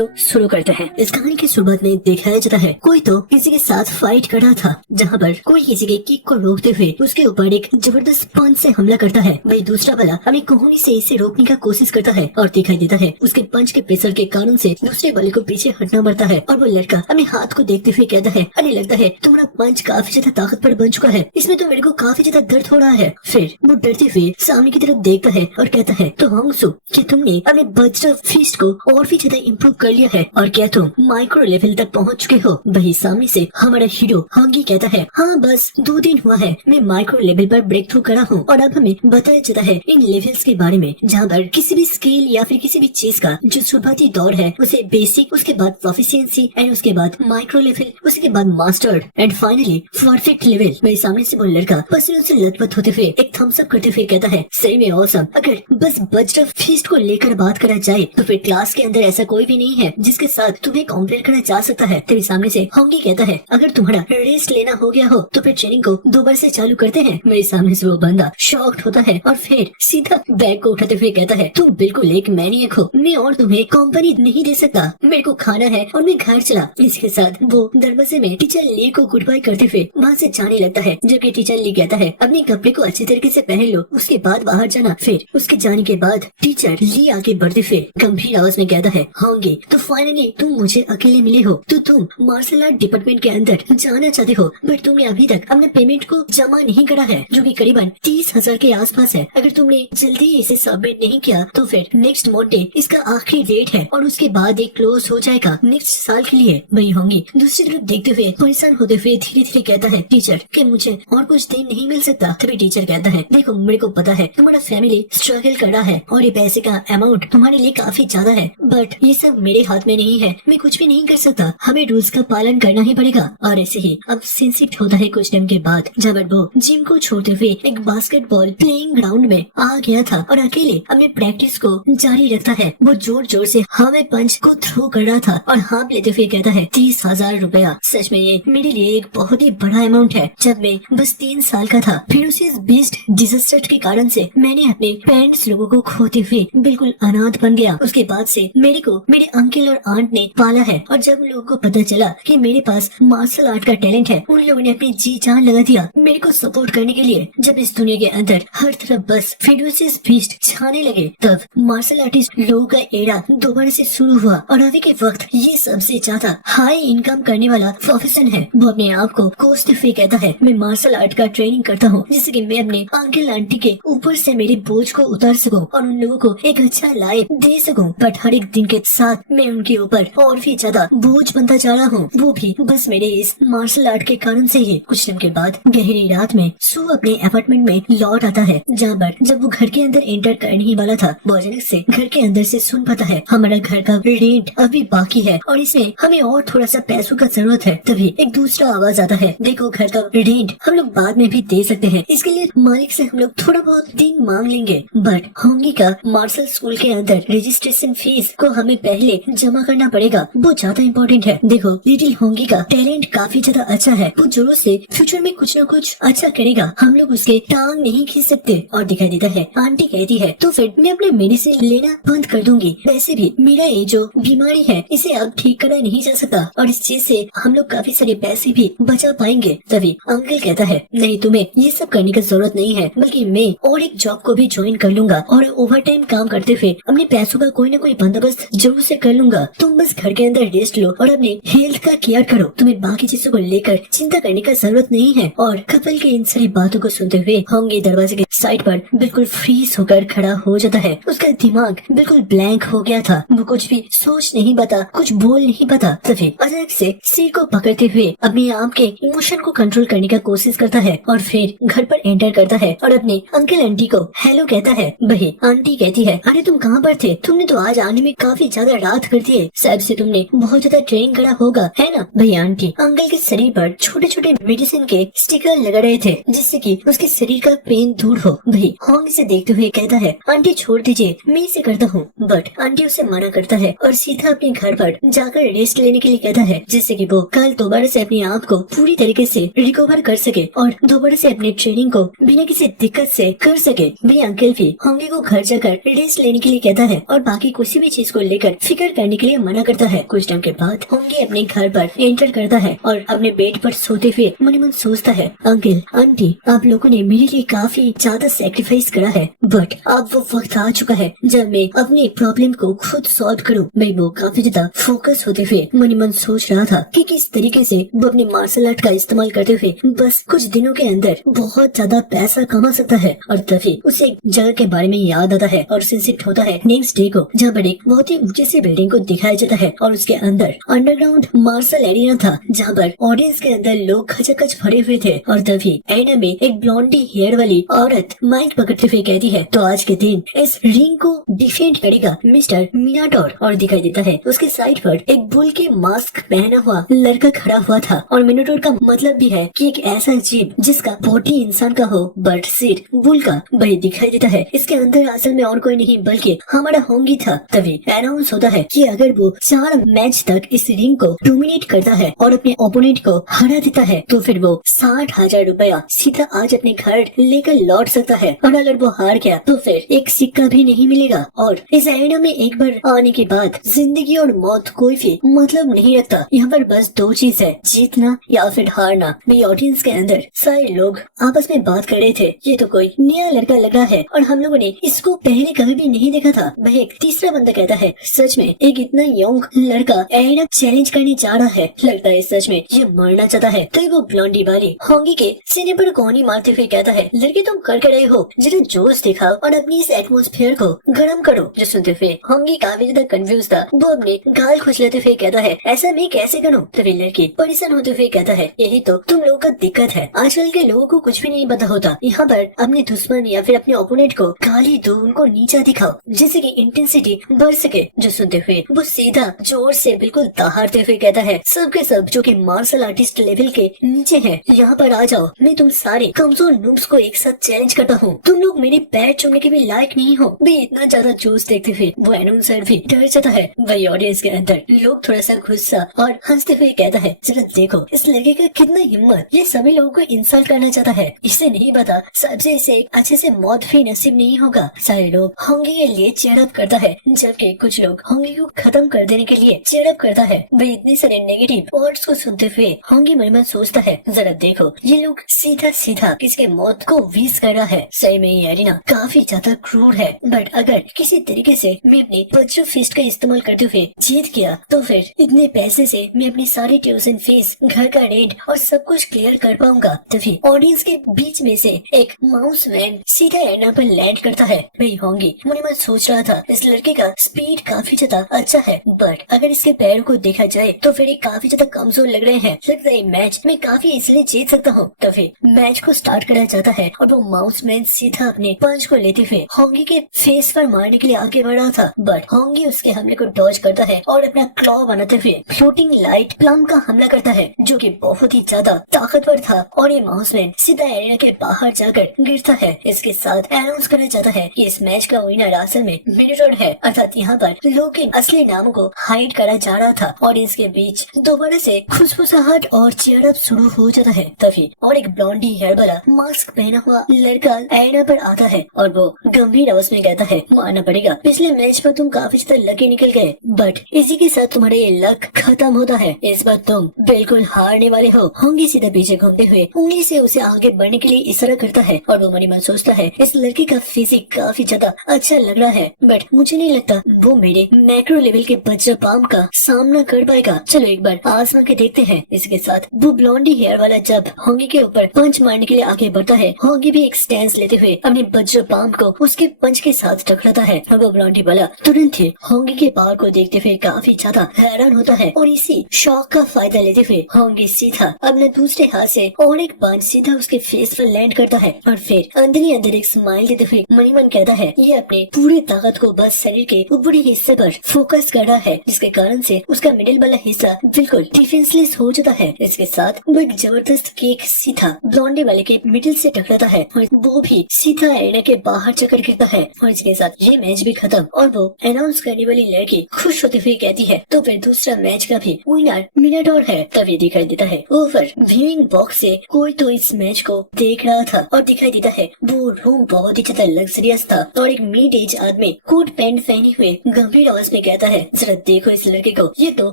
तो शुरू करते हैं। इस कहानी की शुरुआत में दिखाया जाता है कोई तो किसी के साथ फाइट कर रहा था, जहाँ पर कोई किसी के किक को रोकते हुए उसके ऊपर एक जबरदस्त पंच से हमला करता है। वही दूसरा वाला अपनी कोहनी से इसे रोकने का कोशिश करता है और दिखाई देता है उसके पंच के प्रेशर के कारण से दूसरे वाले को पीछे हटना पड़ता है। और वो लड़का अपने हाथ को देखते हुए कहता है, अरे लगता है तुम्हारा पंच काफी ज्यादा ताकतवर बन चुका है, इसमें तो मेरे को काफी ज्यादा दर्द हो रहा है। फिर वो डरते हुए सामने की तरफ देखता है और कहता है, तो होंगसू क्या तुमने अपने वज्र फिस्ट को और भी ज्यादा इम्प्रूव कर लिया है और क्या तुम माइक्रो लेवल तक पहुंच चुके हो? वही सामने से हमारा हीरो हांगी कहता है, हाँ बस 2 दिन हुआ है मैं माइक्रो लेवल पर ब्रेक थ्रू करा हूँ। और अब हमें बताया जाता है इन लेवल्स के बारे में, जहाँ पर किसी भी स्किल या फिर किसी भी चीज का जो शुरुआती दौर है उसे बेसिक, उसके बाद प्रोफिशिएंसी एंड उसके बाद माइक्रो लेवल, उसके बाद mastered and finally perfect level. मेरे सामने से वो लड़का पसीनों से लथपथ होते हुए एक थम्स अप करते हुए कहता है, सही में ऑसम। अगर बस वज्र फिस्ट को लेकर बात करा जाए तो फिर क्लास के अंदर ऐसा कोई भी नहीं है जिसके साथ तुम्हें कंपेयर करा जा सकता है। तेरे सामने से होंगी कहता है, अगर तुम्हारा रेस्ट लेना हो गया हो तो फिर ट्रेनिंग को दोबारा से चालू करते हैं। मेरे सामने से वो बंदा शॉक्ड होता है और फिर सीधा बैग को उठाते हुए कहता है, तुम बिल्कुल एक मैनियक हो, मैं और तुम्हें कंपनी नहीं दे सकता, मेरे को खाना है और मैं घर चला। इसके साथ वो दरवाजे में टीचर ली को गुड बाय करते हुए वहाँ से जाने लगता है, जबकि टीचर ली कहता है, अपने कपड़े को अच्छी तरीके से पहन लो, उसके बाद बाहर जाना। फिर उसके जाने के बाद टीचर ली आगे बढ़ते हुए गंभीर आवाज में कहता है, होंगे तो फाइनली तुम मुझे अकेले मिले हो, तो तुम मार्शल आर्ट डिपार्टमेंट के अंदर जाना चाहते हो, बट तुमने अभी तक अपने पेमेंट को जमा नहीं करा है, जो कि करीबन 30,000 के आसपास है। अगर तुमने जल्दी इसे सबमिट नहीं किया तो फिर नेक्स्ट मंडे इसका आखिरी डेट है और उसके बाद एक क्लोज हो जाएगा नेक्स्ट साल के लिए। वही होंगी दूसरी तरफ देखते हुए परेशान होते हुए धीरे धीरे कहता है, टीचर कि मुझे और कुछ दिन नहीं मिल सकता? तभी टीचर कहता है, देखो मेरे को पता है तुम्हारा फैमिली स्ट्रगल कर रहा है और ये पैसे का अमाउंट तुम्हारे लिए काफी ज्यादा है, बट ये सब मेरे हाथ में नहीं है, मैं कुछ भी नहीं कर सकता, हमें रूल्स का पालन करना ही पड़ेगा। और ऐसे ही अब सीन शिफ्ट होता है कुछ टाइम के बाद, जब वो जिम को छोड़ते हुए एक बास्केटबॉल प्लेइंग ग्राउंड में आ गया था और अकेले अपने प्रैक्टिस को जारी रखता है। वो जोर जोर से हमें पंच को थ्रो कर रहा था और हाथ लेते हुए कहता है, 30,000 रुपया, सच में ये मेरे लिए एक बहुत ही बड़ा अमाउंट है। जब मैं बस 3 साल का था फिर उसी बीस्ट डिजास्टर के कारण से मैंने अपने पेरेंट्स लोगों को खोते हुए बिल्कुल अनाथ बन गया। उसके बाद से मेरे को मेरे अंकल और आंट ने पाला है और जब लोगों को पता चला कि मेरे पास मार्शल आर्ट का टैलेंट है, उन लोगों ने अपनी जी जान लगा दिया मेरे को सपोर्ट करने के लिए। जब इस दुनिया के अंदर हर तरफ बस फेडुसियस बीस्ट छाने लगे, तब मार्शल आर्टिस्ट लोगों का एरा दोबारा से शुरू हुआ और अभी के वक्त ये सबसे ज्यादा हाई इनकम करने वाला प्रोफेशन है। वो अपने आप को कोसते हुए कहता है, मैं मार्शल आर्ट का ट्रेनिंग करता हूँ जिससे कि मैं अपने अंकल आंटी के ऊपर से मेरे बोझ को उतार सकूं और उन लोगों को एक अच्छा लाइफ दे सकूं। बट हर एक दिन के साथ मैं उनके ऊपर और भी ज्यादा बोझ बनता जा रहा हूँ, वो भी बस मेरे इस मार्शल आर्ट के कारण से ही। कुछ दिन के बाद गहरी रात में सू अपने अपार्टमेंट में लौट आता है, जहाँ पर जब वो घर के अंदर एंटर करने ही वाला था, वो अचानक से घर के अंदर से सुन पाता है, हमारा घर का रेंट अभी बाकी है और इसमें हमें और थोड़ा सा पैसों का जरूरत है। तभी एक दूसरा आवाज आता है, देखो घर का रेंट हम लोग बाद में भी दे सकते हैं, इसके लिए मालिक से हम लोग थोड़ा बहुत दिन मांग लेंगे, बट होंगी का मार्शल स्कूल के अंदर रजिस्ट्रेशन फीस को हमें पहले जमा करना पड़ेगा, वो ज्यादा इम्पोर्टेंट है। देखो लिटिल होंगी का टैलेंट काफी ज्यादा अच्छा है, वो जरूर से फ्यूचर में कुछ न कुछ अच्छा करेगा, हम लोग उसके टांग नहीं खींच सकते। और दिखाई देता है आंटी कहती है, तो फिर मैं अपने मेडिसिन लेना बंद कर दूंगी, वैसे भी मेरा ये जो बीमारी है इसे अब ठीक करा नहीं जा सकता और इस चीज से हम लोग काफी सारे पैसे भी बचा पाएंगे। तभी अंकल कहता है, नहीं तुम्हें ये सब करने की जरूरत नहीं है, बल्कि मैं और एक जॉब को भी ज्वाइन कर लूंगा और ओवर टाइम काम करते हुए अपने पैसों का कोई न कोई बंदोबस्त जरूर से कर लूंगा, तुम बस घर के अंदर रेस्ट लो और अपने हेल्थ का केयर करो, तुम्हें बाकी चीजों को लेकर चिंता करने का जरूरत नहीं है। और कपिल के इन सारी बातों को सुनते हुए होंगे दरवाजे के साइड पर बिल्कुल फ्रीज होकर खड़ा हो जाता है, उसका दिमाग बिल्कुल ब्लैंक हो गया था, वो कुछ भी सोच नहीं पाता, कुछ बोल नहीं पाता। तभी अचानक से सिर को पकड़ते हुए अपने आप के इमोशन को कंट्रोल करने का कोशिश करता है और फिर घर पर एंटर करता है और अपने अंकल आंटी को हेलो कहता है। वही आंटी कहती है, अरे तुम कहाँ पर थे, तुमने तो आज आने में काफी ज्यादा रात कर दी है, शायद से तुमने बहुत ज्यादा ट्रेनिंग करा होगा है ना? वही आंटी अंकल के शरीर पर छोटे छोटे मेडिसिन के स्टिकर लगा रहे थे जिससे कि उसके शरीर का पेन दूर हो। वही होंग से देखते हुए कहता है, आंटी छोड़ दीजिए, मैं इसे करता हूँ, बट आंटी उसे मना करता है और सीधा अपने घर पर जाकर रेस्ट लेने के लिए कहता है, जिससे कि वो कल दोबारा से अपने आप को पूरी तरीके से रिकवर कर सके और दोबारा से अपनी ट्रेनिंग को बिना किसी दिक्कत से कर सके। वही अंकल भी होंगे को घर जाकर रेस्ट लेने के लिए कहता है और बाकी किसी भी चीज को लेकर फिक्र एंटर करने के लिए मना करता है। कुछ टाइम के बाद होंगी अपने घर पर एंटर करता है और अपने बेड पर सोते हुए मन ही मन सोचता है, अंकल आंटी आप लोगों ने मेरे लिए काफी ज्यादा सेक्रीफाइस करा है, बट अब वो वक्त आ चुका है जब मैं अपनी प्रॉब्लम को खुद सॉल्व करूं। मैं वो काफी ज्यादा फोकस होते हुए मन ही मन सोच रहा था कि किस तरीके से वो अपने मार्शल आर्ट का इस्तेमाल करते हुए बस कुछ दिनों के अंदर बहुत ज्यादा पैसा कमा सकता है। और तभी उसे एक जगह के बारे में याद आता है और उसे शिफ्ट होता है नेक्स्ट डे को, जहाँ पर एक बहुत ही ऊंची सी बिल्डिंग को दिखाया जाता है और उसके अंदर अंडरग्राउंड मार्शल एरिया था जहाँ पर ऑडियंस के अंदर लोग खचाखच भरे हुए थे। और तभी एना में एक ब्लॉन्डी हेयर वाली औरत माइक पकड़ते हुए कहती है, तो आज के दिन इस रिंग को डिफेंड करेगा मिस्टर मिनाटोर। और दिखाई देता है उसके साइड पर एक बुल के मास्क पहना हुआ लड़का खड़ा हुआ था। और मिनाटोर का मतलब भी है कि एक ऐसा जीव जिसका बॉडी इंसान का हो बट सिर बुल का। भाई दिखाई देता है इसके अंदर असल में और कोई नहीं बल्कि हमारा होंगी था। तभी अनाउंस होता है कि अगर वो 4 मैच तक इस रिंग को डोमिनेट करता है और अपने ओपोनेंट को हरा देता है तो फिर वो 60,000 रुपया सीधा आज अपने घर लेकर लौट सकता है। और अगर वो हार गया तो फिर एक सिक्का भी नहीं मिलेगा। और इस एरिना में एक बार आने के बाद जिंदगी और मौत कोई भी मतलब नहीं रखता। यहाँ पर बस 2 चीज है, जीतना या फिर हारना। मेरी ऑडियंस के अंदर सारे लोग आपस में बात कर रहे थे, ये तो कोई नया लड़का लग रहा है और हम लोगों ने इसको पहले कभी भी नहीं देखा था। वह एक तीसरा बंदा कहता है, सच में एक इतना यंग लड़का एरिना चैलेंज करने जा रहा है, लगता है सच में ये मरना चाहता है। तो वो ब्लॉन्डी वाली होंगी के सीने पर कोहनी मारते हुए कहता है, लड़के तुम कर रहे हो, जरा जोश दिखाओ और अपनी इस एटमोस्फेयर को गर्म करो। जो सुनते हुए होंगी काफी ज्यादा कंफ्यूज था। वो अपने गाल खुजलाते हुए कहता है, ऐसा मैं कैसे करूँ। तभी लड़की परेशान होते हुए कहता है, यही तो तुम लोगों का दिक्कत है, आजकल के लोगों को कुछ भी नहीं पता होता। यहाँ पर अपने दुश्मन या फिर अपने ओपोनेंट को गाली दो, उनको नीचा दिखाओ जिससे कि इंटेंसिटी बढ़ सके। जो सुनते हुए वो सीधा जोर से बिल्कुल दहाड़ते हुए कहता है, सबके सब जो कि मार्शल आर्टिस्ट लेवल के नीचे हैं, यहाँ पर आ जाओ, मैं तुम सारे कमजोर नूब्स को एक साथ चैलेंज करता हूँ। तुम लोग मेरे पैर चूमने के भी लायक नहीं हो। भाई इतना ज्यादा जोश देखते हुए वो अनाउंसर भी डर जाता है। वही ऑडियंस के अंदर लोग थोड़ा सा गुस्सा और हंसते हुए कहता है, जरा देखो इस लड़के का कितना हिम्मत, ये सभी लोगों को इंसल्ट करना चाहता है। इसे नहीं पता सबसे इसे अच्छे से मौत भी नसीब नहीं होगा। सारे लोग होंगी के लिए चेयर अप करता है जबकि कुछ लोग होंगी को खत्म कर देने के लिए चेयर अप करता है। भाई इतने सारे नेगेटिव वर्ड्स को सुनते हुए होंगी मन में सोचता है, जरा देखो ये लोग सीधा सीधा किसके मौत को विश कर रहा है। सही में ये एरिना काफी ज्यादा क्रूर है, बट अगर किसी तरीके से मैं अपनी बच्चों फिस्ट का इस्तेमाल करते हुए जीत गया तो फिर इतने पैसे से मैं अपनी सारी ट्यूशन फीस, घर का रेंट और सब कुछ क्लियर कर पाऊंगा। तभी ऑडियंस के बीच में से एक माउस वैन सीधा एरिना पर लैंड करता है। मैं होंगी मन में सोच रहा था इस लड़के का स्पीड काफी ज्यादा अच्छा है, बट अगर इसके पैरों को देखा जाए तो फिर ये काफी ज्यादा कमजोर लग रहे हैं। लगता है मैच में काफी इजीली जीत सकता हूँ। तभी मैच को स्टार्ट करा जाता है और वो माउस मैन सीधा अपने पंच को लेते हुए होंगी के फेस पर मारने के लिए आगे बढ़ा था, बट होंगी उसके हमले को डॉज करता है और अपना क्लॉ बनाते हुए फ्लोटिंग लाइट प्लम का हमला करता है जो कि बहुत ही ज्यादा ताकतवर था। और ये माउस मैन सीधा एरिना के बाहर जाकर गिरता है। इसके साथ अनाउंस करा जाता है कि इस मैच का विनर असल में मिनाटोर है, अर्थात यहाँ पर लोग के असली नामों को हाइड करा जा रहा था। और इसके बीच दोबारा से खुशफुसाहट और चेयर अप शुरू हो जाता है। तभी और एक ब्लॉन्डी हेयर वाला मास्क पहना हुआ लड़का एरिना पर आता है और वो गंभीर आवाज में कहता है, मानना पड़ेगा पिछले मैच में तुम काफी ज्यादा लकी निकल गए, बट इसी के साथ तुम्हारा ये लक खत्म होता है। इस बार तुम बिल्कुल हारने वाले हो। होंगी सीधा पीछे घूमते हुए उंगली से उसे आगे बढ़ने के लिए इशारा करता है और वो मन ही मन सोचता है, इस लड़के का फिजिक काफी ज्यादा अच्छा लग रहा है, बट मुझे नहीं लगता वो मेरे मैक्रो लेवल के वज्रपाम का सामना कर पाएगा। चलो एक बार आजमा के देखते हैं। इसके साथ वो ब्लॉन्डी हेयर वाला जब होंगी के ऊपर पंच मारने के लिए आगे बढ़ता है, होंगी भी एक स्टैंस लेते हुए अपने वज्रपाम को उसके पंच के साथ टकराता है और वो ब्लॉन्डी वाला तुरंत ही होंगी के पावर को देखते हुए काफी ज्यादा हैरान होता है। और इसी शौक का फायदा लेते हुए होंगी सीधा अपने दूसरे हाथ से और एक पंच सीधा उसके फेस पर लैंड करता है और फिर अंदर ही अंदर एक स्माइल देते हुए मनी मन कहता है, ये अपने पूरे ताकत को बस शरीर के ऊपरी हिस्से पर फोकस कर रहा है, जिसके कारण से उसका मिडिल वाला हिस्सा बिल्कुल डिफेंसलेस हो जाता है। इसके साथ वो एक जबरदस्त केक सीधा ब्लॉन्डी वाले के मिडिल से टकराता है और वो भी सीधा एरिना के बाहर चक्कर गिरता है। और इसके साथ ये मैच भी खत्म और वो अनाउंस करने वाली लड़की खुश होते हुए कहती है, तो फिर दूसरा मैच का भी विनर मिनाटोर है। तभी दिखाई देता है ओवर व्यूइंग बॉक्स से कोई तो इस मैच को देख रहा था और दिखाई देता है वो रूम बहुत ही ज्यादा लग्जरियस था और एक मिड एज आदमी कोट पैंट पहने हुए गंभीर आवाज में के कहता है, जरा देखो इस लड़के को, ये तो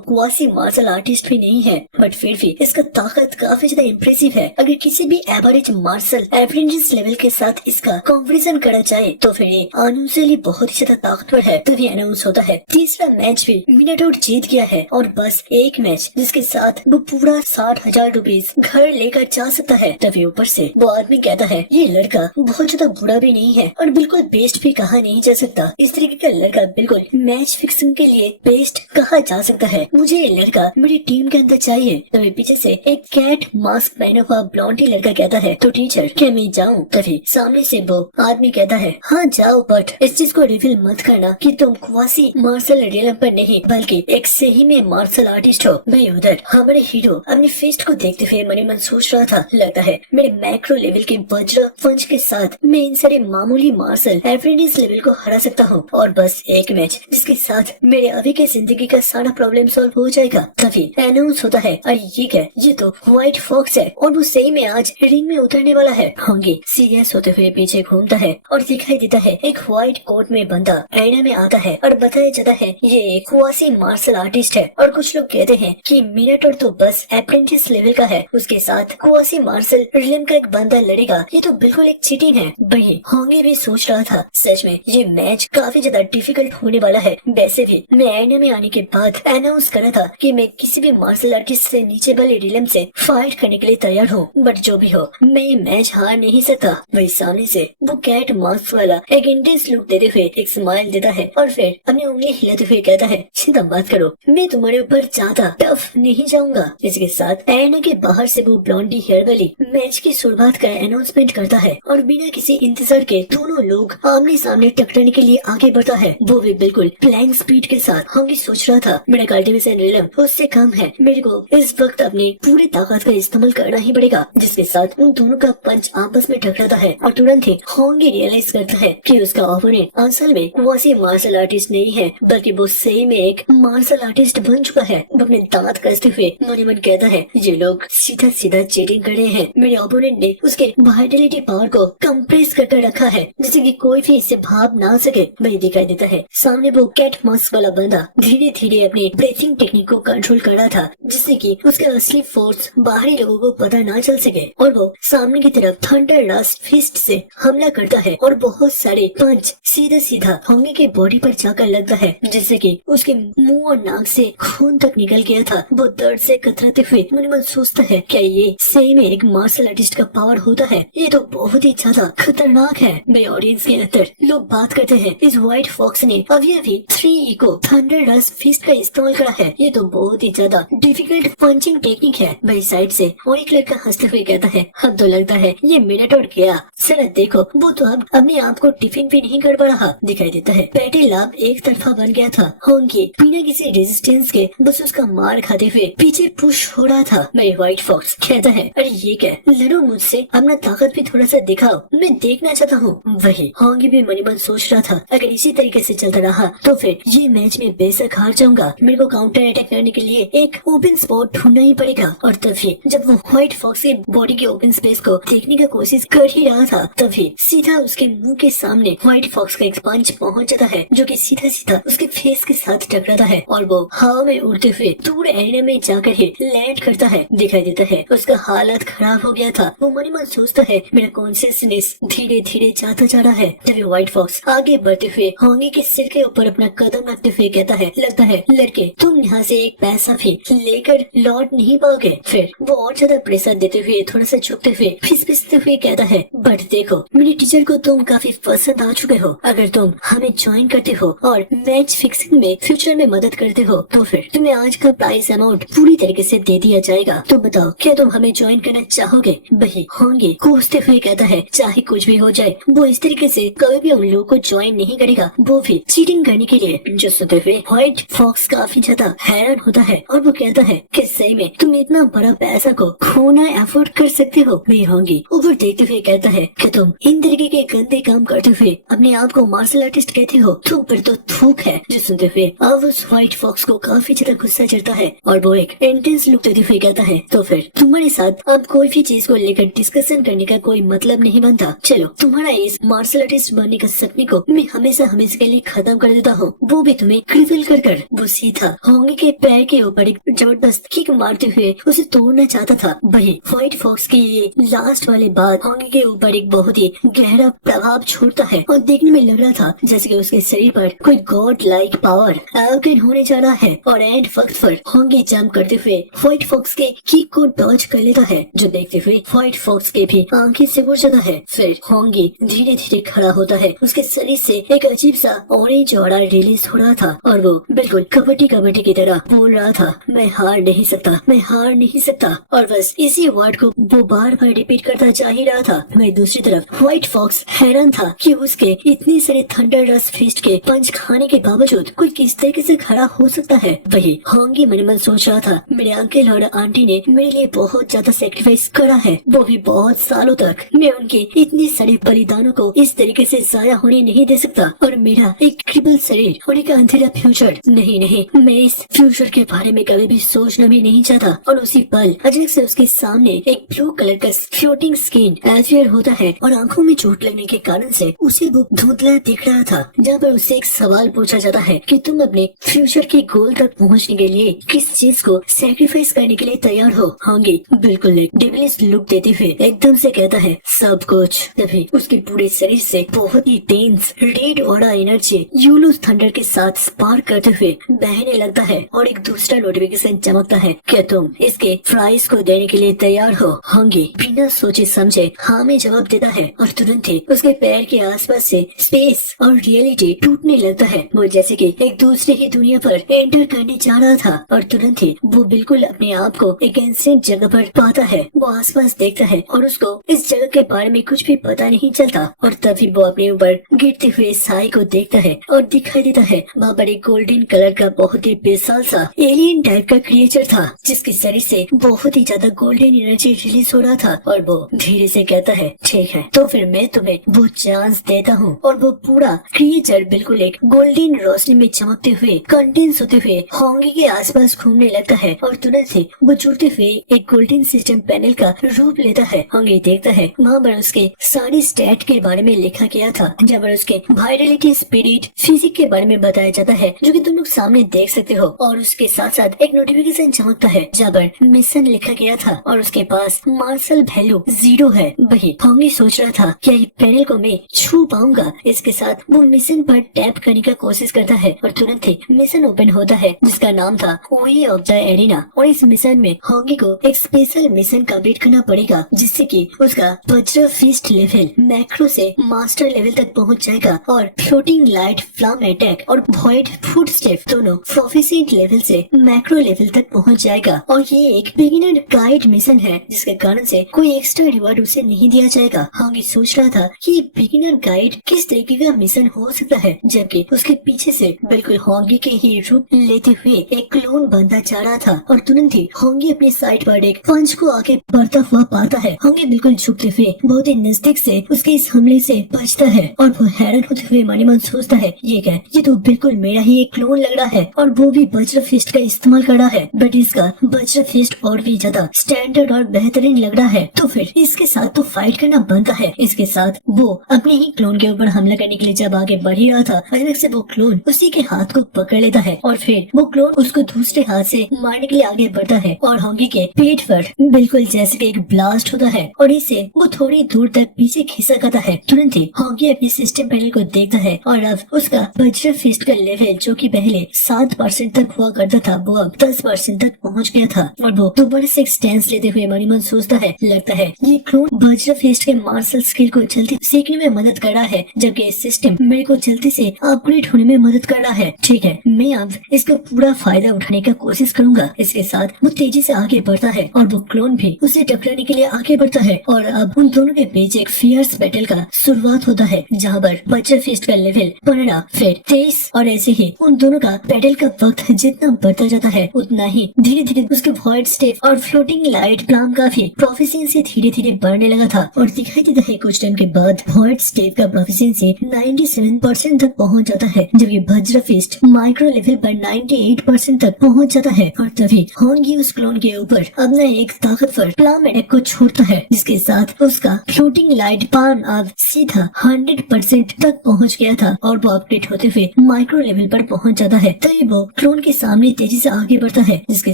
क्वासी मार्शल आर्टिस्ट भी नहीं है, बट फिर भी इसका ताकत काफी ज्यादा इम्प्रेसिव है। अगर किसी भी एवरेज मार्शल अप्रेंटिस लेवल के साथ इसका कंपैरिजन करा जाए तो फिर ये अनयूजुअली बहुत ही ज्यादा ताकतवर है। तभी अनाउंस होता है तीसरा मैच भी मिनाटोर जीत गया है और बस एक मैच जिसके साथ वो पूरा 60,000 रुपीज घर लेकर जा सकता है। तभी ऊपर से वो आदमी कहता है, ये लड़का बहुत ज्यादा बुरा भी नहीं है और बिल्कुल बेस्ट भी कहा नहीं जा सकता। इस तरीके का लड़का बिल्कुल मैच फिक्सिंग के लिए बेस्ट कहा जा सकता है। मुझे ये लड़का मेरी टीम के अंदर चाहिए। तभी पीछे से एक कैट मास्क पहना हुआ ब्लॉन्डी लड़का कहता है, तो टीचर क्या मैं जाऊँ? तभी सामने से वो आदमी कहता है, हाँ जाओ, बट इस चीज को रिवील मत करना कि तुम क्वासी मार्शल रियलम पर नहीं बल्कि एक सही में मार्शल आर्टिस्ट हो। भाई उधर हमारे हीरो अपनी फिस्ट को देखते हुए मन ही मन सोच रहा था, लगता है मेरे मैक्रो लेवल के वज्र पंच के साथ मैं इन सारे मामूली मार्शल एप्रेंटिस लेवल को हरा सकता हूँ और बस एक मैच जिसके साथ मेरे अभी के जिंदगी का सारा प्रॉब्लम सॉल्व हो जाएगा। तभी अनाउंस होता है, अरे ये क्या, ये तो व्हाइट फॉक्स है और वो सही में आज रिंग में उतरने वाला है। होंगी सीरियस होते हुए पीछे घूमता है और दिखाई देता है एक व्हाइट कोट में बंदा आईना में आता है और बताया जाता है ये एक क्वासी मार्शल आर्टिस्ट है। और कुछ लोग कहते हैं कि मिनाटोर तो बस अप्रेंटिस लेवल का है, उसके साथ क्वासी मार्शल रियलम का एक बंदा लड़ेगा, ये तो बिल्कुल एक चीटिंग है। वही होंगे भी सोच रहा था, सच में ये मैच काफी ज्यादा डिफिकल्ट होने वाला है। वैसे भी मैं आईना में आने के बाद अनाउंस करा था कि मैं किसी भी मार्शल आर्टिस्ट से नीचे वाले रियलम से फाइट करने के लिए तैयार हूँ, बट जो भी हो मैं ये मैच हार नहीं सकता। वही सामने से वो कैट मास्क वाला एक इंटेंस लुक देते हुए एक स्माइल देता है और फिर अपनी उंगली हिलाते हुए कहता है, चिंता मत करो, मैं तुम्हारे ऊपर ज्यादा टफ नहीं जाऊंगा। इसके साथ आईना के बाहर से वो ब्लॉन्डी हेयर वाली मैच की शुरुआत का अनाउंसमेंट करता है और बिना किसी इंतजार के दोनों लोग आमने सामने टकराने के लिए आगे बढ़ता है, वो भी बिल्कुल फ्लाइंग स्पीड के साथ। होंगी सोच रहा था मेरा कल्टीवेशन रियलम उससे कम है, मेरे को इस वक्त अपनी पूरी ताकत का इस्तेमाल करना ही पड़ेगा। जिसके साथ उन दोनों का पंच आपस में टकराता है और तुरंत ही होंगी रियलाइज करता है कि उसका ओपोनेंट असल में क्वासी मार्शल आर्टिस्ट नहीं है बल्कि वो सही में एक मार्शल आर्टिस्ट बन चुका है। वो अपने दांत कसते हुए मन ही मन कहता है, ये लोग सीधा सीधा चीटिंग कर रहे हैं। मेरे ओपोनेंट ने उसके वाइटलिटी पावर को कंप्रेस करके रखा है जिससे कि कोई भी इससे भाग ना सके। वही दिखाई देता है सामने वो कैट मास्क वाला बंदा धीरे धीरे अपनी ब्रीथिंग टेक्निक को कंट्रोल कर रहा था जिससे कि उसका असली फोर्स बाहरी लोगों को पता ना चल सके और वो सामने की तरफ थंडर रास्ट फिस्ट से हमला करता है और बहुत सारे पंच सीधा सीधा होंगे के बॉडी पर जाकर लगता है जिससे कि उसके मुंह और नाक से खून तक निकल गया था। वो दर्द से कतराते हुए मन ही मन सोचता है, क्या ये सही में एक मार्शल आर्टिस्ट का पावर होता है? ये तो बहुत ही ज्यादा खतरनाक है। मेरे ऑडियंस के अंदर लोग बात करते हैं इस व्हाइट फॉक्स ने अभी 3 को थंडर रस्ट फिस्ट का इस्तेमाल करा है, ये तो बहुत ही ज्यादा डिफिकल्ट पंचिंग टेक्निक है। वही साइड से और एक लड़का हंसते हुए कहता है, अब तो लगता है ये मिनाटोर गया, जरा देखो वो तो अब अपने आप को टिफिन भी नहीं कर पा रहा। दिखाई देता है पैटी लाभ एक तरफा बन गया था। होंगी बिना किसी रेजिस्टेंस के बस उसका मार खाते हुए पीछे पुश हो रहा था। मैं व्हाइट फॉक्स कहता है, अरे ये क्या, लड़ो मुझसे, अपना ताकत भी थोड़ा सा दिखाओ, मैं देखना चाहता हूँ। वही होंगी भी मन सोच रहा था, अगर इसी तरीके से चलता रहा तो फिर ये मैच में बेशक हार जाऊंगा। मेरे को काउंटर अटैक करने के लिए एक ओपन स्पॉट ढूंढना ही पड़ेगा। और तभी जब वो व्हाइट फॉक्स के बॉडी के ओपन स्पेस को देखने की कोशिश कर ही रहा था तभी सीधा उसके मुंह के सामने व्हाइट फॉक्स का एक पंच पहुंच जाता है जो कि सीधा सीधा उसके फेस के साथ टकराता है और वो हवा में उड़ते हुए दूर एरिया में जाकर ही लैंड करता है। दिखाई देता है उसका हालत खराब हो गया था। वो मन ही मन सोचता है मेरा कॉन्शियसनेस धीरे धीरे जाता जा रहा है। तभी व्हाइट फॉक्स आगे बढ़ते हुए होंगी के सिर के ऊपर अपना कदम रखते हुए कहता है, लगता है लड़के तुम यहाँ से एक पैसा भी लेकर लौट नहीं पाओगे। फिर वो और ज्यादा प्रेशर देते हुए थोड़ा सा झुकते हुए फिसफिसते हुए कहता है, बट देखो मेरी टीचर को तुम काफी पसंद आ चुके हो, अगर तुम हमें ज्वाइन करते हो और मैच फिक्सिंग में फ्यूचर में मदद करते हो तो फिर तुम्हें आज का प्राइस अमाउंट पूरी तरीके से दे दिया जाएगा। तो बताओ क्या तुम हमें ज्वाइन करना चाहोगे? वही होंगे कोसते हुए कहता है, चाहे कुछ भी हो जाए वो इस तरीके से कभी भी उन लोगों को ज्वाइन नहीं करेगा, वो भी चीटिंग करने के लिए। जो सुनते हुए व्हाइट फॉक्स काफी ज्यादा हैरान होता है और वो कहता है कि सही में तुम इतना बड़ा पैसा को खोना एफोर्ड कर सकते हो? मैं होंगी ऊपर देखते हुए कहता है कि तुम इन तरीके के गंदे काम करते हुए अपने आप को मार्शल आर्टिस्ट कहते हो, तुम पर तो थूक है। जो सुनते हुए अब उस व्हाइट फॉक्स को काफी ज्यादा गुस्सा चढ़ता है और वो एक इंटेंस लुक देते हुए कहता है, तो फिर तुम्हारे साथ अब कोई भी चीज को लेकर डिस्कशन करने का कोई मतलब नहीं बनता। चलो तुम्हारा इस मार्शल आर्टिस्ट बनने का सपने को मैं हमेशा हमेशा के लिए खत्म कर देता हूँ। वो भी तुम्हें क्रिपल कर कर। वो सीधा होंगी के पैर के ऊपर एक जबरदस्त किक मारते हुए उसे तोड़ना चाहता था। वही व्हाइट फॉक्स की ये लास्ट वाली बात होंगी के ऊपर एक बहुत ही गहरा प्रभाव छोड़ता है और देखने में लग रहा था जैसे कि उसके शरीर पर कोई गॉड लाइक पावर अवेकन होने जा रहा है। और एंड वक्त पर होंगी जंप करते हुए व्हाइट फॉक्स के किक को डॉज कर लेता है, जो देखते हुए व्हाइट फॉक्स के भी आंखें से उड़ जाता है। फिर होंगी धीरे धीरे खड़ा होता है। उसके शरीर से एक अजीब सा ऑरेंज ऑरा रिलीज हो रहा था और वो बिल्कुल कबड्डी कबड्डी की तरह बोल रहा था, मैं हार नहीं सकता, मैं हार नहीं सकता। और बस इसी वर्ड को वो बार बार रिपीट करता जा ही रहा था। मैं दूसरी तरफ व्हाइट फॉक्स हैरान था कि उसके इतने सारे थंडरडस्ट फिस्ट के पंच खाने के बावजूद कोई किस तरीके से खड़ा हो सकता है। वही होंगी मन में सोच रहा था, मेरे अंकल और आंटी ने मेरे लिए बहुत ज्यादा सेक्रीफाइस करा है, वो भी बहुत सालों तक। मैं उनके इतने सारे बलिदानों को इस तरीके से जाया होने नहीं दे सकता। और मेरा एक ट्रिपल शरीर और एक अंधेरा फ्यूचर, नहीं नहीं, मैं इस फ्यूचर के बारे में कभी भी सोचना भी नहीं चाहता। और उसी पल अचानक से उसके सामने एक ब्लू कलर का फ्लोटिंग स्किन एपियर होता है और आंखों में चोट लगने के कारण से उसे वो धुंधला दिख रहा था। जहाँ पर उससे एक सवाल पूछा जाता है कि तुम अपने फ्यूचर के गोल तक पहुँचने के लिए किस चीज को सैक्रिफाइस करने के लिए तैयार हो। होंगी बिल्कुल एक डेविलिश लुक देते हुए एकदम से कहता है, सब कुछ। तभी उसके पूरे शरीर से बहुत ही तेज red aura energy yellow thunder के साथ स्पार्क करते हुए बहने लगता है और एक दूसरा नोटिफिकेशन चमकता है, क्या तुम इसके प्राइस को देने के लिए तैयार हो। होंगी बिना सोचे समझे हाँ में जवाब देता है और तुरंत ही उसके पैर के आसपास से स्पेस और रियलिटी टूटने लगता है। वो जैसे कि एक दूसरे ही दुनिया पर एंटर करने जा रहा था और तुरंत ही वो बिल्कुल अपने आप को एक एंशिएंट जगह पर पाता है। वो आसपास देखता है और उसको इस जगह के बारे में कुछ भी पता नहीं चलता। और तभी वो अपने ऊपर गिरते हुए साई को देखता है और दिखाई देता है वहाँ पर एक गोल्डन कलर का बहुत ही बेसाल सा एलियन टाइप का क्रिएचर था, जिसके शरीर से बहुत ही ज्यादा गोल्डन एनर्जी रिलीज हो रहा था। और वो धीरे से कहता है, ठीक है तो फिर मैं तुम्हें वो चांस देता हूँ। और वो पूरा क्रिएचर बिल्कुल एक गोल्डन रोशनी में चमकते हुए कंटेंस होते हुए होंगी के आसपास घूमने लगता है और तुरंत ही वो जुड़ते हुए एक गोल्डन सिस्टम पैनल का रूप लेता है। होंगी देखता है वहाँ पर उसके सारी स्टैट के बारे में लिखा गया था, जहाँ पर उसके वाइटलिटी, स्पिरिट, फिजिक के बारे में बताया जाता है, जो कि तुम लोग सामने देख सकते हो। और उसके साथ साथ एक नोटिफिकेशन चमकता है जहाँ पर मिशन लिखा गया था और उसके पास मार्शल वैल्यू 0 है। वही होंगी सोच रहा था क्या ये पैनल को मैं छू पाऊंगा। इसके साथ वो मिशन पर टैप करने का कोशिश करता है और तुरंत ही मिशन ओपन होता है जिसका नाम था वे ऑफ द एरिना। और इस मिशन में होंगी को एक स्पेशल मिशन कंप्लीट करना पड़ेगा जिससे कि उसका वज्र फिस्ट लेवल मैक्रो से मास्टर लेवल तक पहुंच जाएगा और फ्लोटिंग लाइट फ्लाम अटैक और वॉइड फुट स्टेप दोनों प्रोफिशिएंट लेवल से मैक्रो लेवल तक पहुंच जाएगा। और ये एक बिगिनर गाइड मिशन है जिसके कारण से कोई एक्स्ट्रा रिवॉर्ड उसे नहीं दिया जाएगा। होंगी सोच रहा था कि बिगिनर गाइड किस तरीके का मिशन हो सकता है, जबकि उसके पीछे से बिल्कुल होंगी के ही रूप लेते हुए एक क्लोन बनता जा रहा था। और तुरंत ही होंगी अपनी साइड पर एक पंच को आगे बढ़ता हुआ पाता है। होंगी बिल्कुल झुकते हुए बहुत ही नजदीक से उसके इस हमले से बचता है और वो हैरान होते हुए मन ही मन सोचता है, ये क्या, ये तो बिल्कुल मेरा ही एक क्लोन लग रहा है और वो भी वज्र फिस्ट का इस्तेमाल कर रहा है, बट इसका वज्र फिस्ट और भी ज्यादा स्टैंडर्ड और बेहतरीन लग रहा है। तो फिर इसके साथ तो फाइट करना बनता है। इसके साथ वो अपने ही क्लोन के ऊपर हमला करने के लिए जब आगे बढ़ ही रहा था, अचानक से वो क्लोन उसी के हाथ को पकड़ लेता है और फिर वो क्लोन उसको दूसरे हाथ से मारने के लिए आगे बढ़ता है और होंगी के पेट पर बिल्कुल जैसे कि एक ब्लास्ट होता है और इससे वो थोड़ी दूर तक पीछे खिसक आता है। तुरंत ही होंगी अपने सिस्टम पैनल को देखता है और अब उसका वज्र फिस्ट का लेवल जो कि पहले 7% तक हुआ करता था वो अब 10% तक पहुंच गया था। और वो दोबारा से एक स्टैंस लेते हुए मन ही मन सोचता है, लगता है ये क्लोन वज्र फिस्ट के मार्शल स्किल को जल्दी सीखने में मदद कर रहा है, जबकि इस सिस्टम मेरे को जल्दी से अपग्रेड होने में मदद कर रहा है। ठीक है, मैं अब इसका पूरा फायदा उठाने का कोशिश करूंगा। इसके साथ वो तेजी से आगे बढ़ता है और वो क्लोन भी उसे टकराने के लिए आगे बढ़ता है और अब उन दोनों के बीच एक फियर्स बैटल का शुरुआत होता है, जहाँ पर वज्र फिस्ट का लेवल 15 फिर 23 और ऐसे ही उन दोनों का बैटल का वक्त जितना बढ़ता जाता है उतना ही धीरे धीरे उसके वॉइड स्टेप और फ्लोटिंग लाइट प्लाम का भी प्रोफिशिएंसी धीरे धीरे बढ़ने लगा था। और दिखाई देता है कुछ टाइम के बाद वॉइड स्टेप का प्रोफिशिएंसी 97% तक पहुंच जाता है, जबकि वज्र फिस्ट माइक्रो लेवल पर 98% तक पहुंच जाता है। और तभी होंगी उस क्लोन के ऊपर अपना एक ताकतवर प्लाम अटैक को छोड़ता है, जिसके साथ उसका फ्लोटिंग लाइट पान अब सीधा 100% तक पहुंच गया था और वो अपडेट होते हुए माइक्रो लेवल पर पहुंच जाता है। तभी वो क्लोन के सामने तेजी से आगे बढ़ता है, जिसके